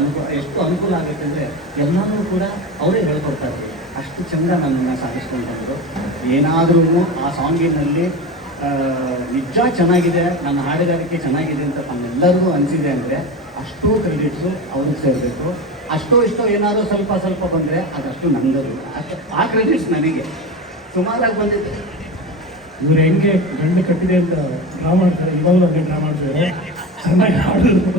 ಅನುಕೂಲ ಆಗುತ್ತೆ ಅಂದರೆ ಎಲ್ಲನೂ ಕೂಡ ಅವರೇ ಹೇಳ್ಕೊಡ್ತಾರೆ. ಅಷ್ಟು ಚೆಂದ ನನ್ನನ್ನು ಸಾಗಿಸ್ಕೊಂಡ್ಬಂದರು. ಏನಾದ್ರೂ ಆ ಸಾಂಗಿನಲ್ಲಿ ನಿಜ ಚೆನ್ನಾಗಿದೆ, ನನ್ನ ಹಾಡುಗಾರಿಕೆ ಚೆನ್ನಾಗಿದೆ ಅಂತ ತಮ್ಮೆಲ್ಲರಿಗೂ ಅನಿಸಿದೆ ಅಂದರೆ ಅಷ್ಟೂ ಕ್ರೆಡಿಟ್ಸು ಅವ್ರಿಗೆ ಸೇರಬೇಕು. ಅಷ್ಟೋ ಇಷ್ಟೋ ಏನಾದರೂ ಸ್ವಲ್ಪ ಬಂದರೆ ಅದಷ್ಟು ನಂದದು, ಆ ಕ್ರೆಡಿಟ್ಸ್ ನನಗೆ ಸುಮಾರಾಗಿ ಬಂದಿದೆ. ಇವ್ರು ಹೆಂಗೆ ಗಂಡು ಕಟ್ಟಿದೆ ಅಂತ ಡ್ರಾ ಮಾಡ್ತಾರೆ, ಇವಾಗಲೂ ಹಂಗೆ ಡ್ರಾ ಮಾಡ್ತಾರೆ. ಚೆನ್ನಾಗಿ ಹಾಡೋದು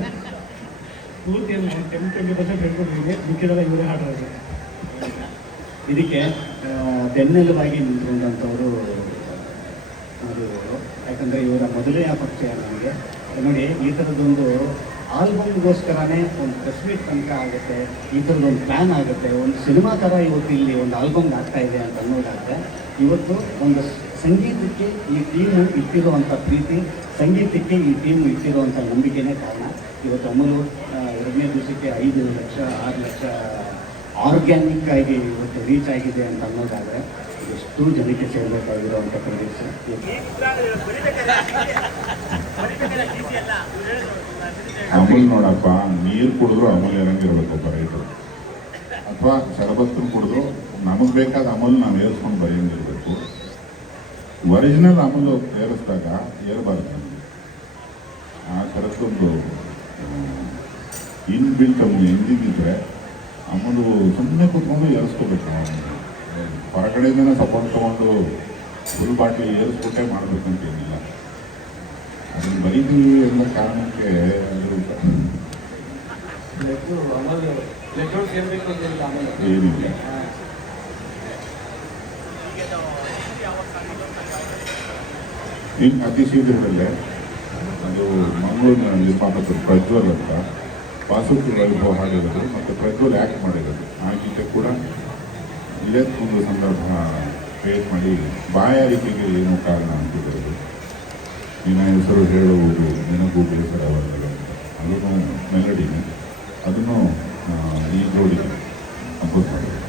ಪೂರ್ತಿ 10-20% ಹೇಳ್ಕೊಟ್ಟಿದ್ದೀನಿ, ಮಿಕ್ಕಿದೆಲ್ಲ ಇವರೇ ಹಾಡೋದು. ಇದಕ್ಕೆ ಬೆನ್ನೆಲುಬಾಗಿ ನಿಂತ್ಕೊಂಡಂಥವರು ಅದು, ಯಾಕಂದರೆ ಇವರ ಮೊದಲನೇ ಪರಿಚಯ ನನಗೆ. ನೋಡಿ, ಈ ಥರದ್ದೊಂದು ಆಲ್ಬಮ್ಗೋಸ್ಕರನೇ ಒಂದು ಪ್ರೆಸ್ ಮೀಟ್ ತನಕ ಆಗುತ್ತೆ, ಈ ಥರದ್ದೊಂದು ಪ್ಲ್ಯಾನ್ ಆಗುತ್ತೆ, ಒಂದು ಸಿನಿಮಾ ಥರ ಇವತ್ತು ಇಲ್ಲಿ ಒಂದು ಆಲ್ಬಮ್ ಆಗ್ತಾ ಇದೆ ಅಂತ ಅನ್ನೋದಾದರೆ, ಇವತ್ತು ಒಂದು ಸಂಗೀತಕ್ಕೆ ಈ ಟೀಮು ಇಟ್ಟಿರುವಂಥ ಪ್ರೀತಿ, ಸಂಗೀತಕ್ಕೆ ಈ ಟೀಮು ಇಟ್ಟಿರುವಂಥ ನಂಬಿಕೆನೇ ಕಾರಣ. ಇವತ್ತು ಅಮೂಲು 2ನೇ ದಿವಸಕ್ಕೆ 5 ಲಕ್ಷ 6 ಲಕ್ಷ ಆರ್ಗ್ಯಾನಿಕ್ ಆಗಿ ಇವತ್ತು ರೀಚ್ ಆಗಿದೆ ಅಂತ ಅನ್ನೋದಾದರೆ ಎಷ್ಟು ಜನಕ್ಕೆ ಸೇರಬೇಕಾಗಿರುವಂಥ ಪ್ರದೇಶ. ಅಮೂಲ್ ನೋಡಪ್ಪ, ನೀರು ಕುಡಿದ್ರು ಅಮೂಲ್ ಇರಂಗಿರ್ಬೇಕಪ್ಪ ರೈತರು, ಅಥವಾ ಶರಬತ್ತನ್ನು ಕುಡಿದ್ರು ನಮಗೆ ಬೇಕಾದ ಅಮೂಲ್ ನಾವು ಏರಿಸ್ಕೊಂಡು ಬರೆಯಂಗಿರ್ಬೇಕು. ಒರಿಜಿನಲ್ ಅಮೂಲ್ ಏರಿಸಿದಾಗ ಏರಬಾರ್ದು ನಮಗೆ. ಆ ಥರದ್ದೊಂದು ಇನ್ಬಿಲ್ಟ್ ಅಮೂಲ್ ಎಂದಿದ್ದರೆ ಅಮೂಲು ಸುಮ್ಮನೆ ಕೂತ್ಕೊಂಡು ಏರಿಸ್ಕೋಬೇಕು. ಹೊರಗಡೆಯಿಂದನೇ ಸಪೋರ್ಟ್ ತೊಗೊಂಡು ಫುಲ್ ಬಾಟ್ಲಿ ಏರಿಸ್ಬಿಟ್ಟೆ ಮಾಡಬೇಕಂತೇನಿಲ್ಲ. ಅದನ್ನು ಬರೀತೀವಿ ಎಂಬ ಕಾರಣಕ್ಕೆ ಏನಿಲ್ಲ. ಈಗ ಅತಿ ಶೀಘ್ರದಲ್ಲೇ ಅದು ಮಂಗಳೂರಿನ ನಿರ್ಮಾಪಕರು ಪ್ರಜ್ವಲ್ ಅಂತ ವಾಸುಕಿ ವೈಭವ ಹಾಡಿರೋದು ಮತ್ತು ಪ್ರಜ್ವಲ್ ಆ್ಯಕ್ಟ್ ಮಾಡಿರೋದು. ಆ ಗೀತೆ ಕೂಡ ಇದೇ ಒಂದು ಸಂದರ್ಭ ಕ್ರಿಯೇಟ್ ಮಾಡಿ ಬಾಯಾರಿಕೆಗೆ ಏನು ಕಾರಣ ಅಂತಿರೋದು. ನಿನ್ನ ಹೆಸರು ಹೇಳುವುದು ನಿನಗೂ ಬೇಸರವಲ್ಲ, ಅದನ್ನು ಮೆಲಡಿನೇ, ಅದನ್ನು ಈ ಜೋಡಿ ಕಂಪೋಸ್ ಮಾಡಿದ್ರು.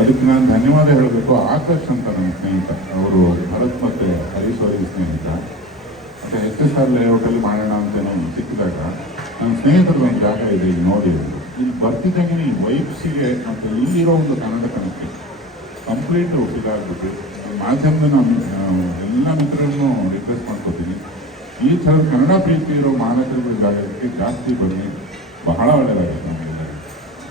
ಅದಕ್ಕೆ ನಾನು ಧನ್ಯವಾದ ಹೇಳಬೇಕು. ಆಕಾಶ್ ಅಂತ ನನ್ನ ಸ್ನೇಹಿತ, ಅವರು ಭರತ್ ಮತ್ತು ಹರೀಶ್ವರಿ ಸ್ನೇಹಿತ. ಮತ್ತು SSR ಲೇಔಟಲ್ಲಿ ಮಾಡೋಣ ಅಂತ ನಾನು ಸಿಕ್ಕಿದಾಗ ನನ್ನ ಸ್ನೇಹಿತರದ್ದು ಒಂದು ಜಾಗ ಇದೆ, ಇಲ್ಲಿ ನೋಡಿ ಒಂದು ಇಲ್ಲಿ ಬರ್ತಿದ್ದಂಗೆ ಈ ವೈಬ್ಸಿಗೆ ಮತ್ತು ಇಲ್ಲಿರೋ ಒಂದು ಕನ್ನಡ ಕನಕ್ಕೆ ಕಂಪ್ಲೀಟ್ ಇದಾಗ್ಬಿಟ್ಟು ಮಾಧ್ಯಮದ ನಾನು ಎಲ್ಲ ಮಿತ್ರರನ್ನು ರಿಕ್ವೆಸ್ಟ್ ಮಾಡ್ಕೋತೀನಿ, ಈ ಥರದ ಕನ್ನಡ ಪ್ರೀತಿ ಇರೋ ಮಾನಕರುಗಳ ಜಾಗಕ್ಕೆ ಜಾಸ್ತಿ ಬನ್ನಿ, ಬಹಳ ಒಳ್ಳೆಯದಾಗುತ್ತೆ ನಮಗೆ.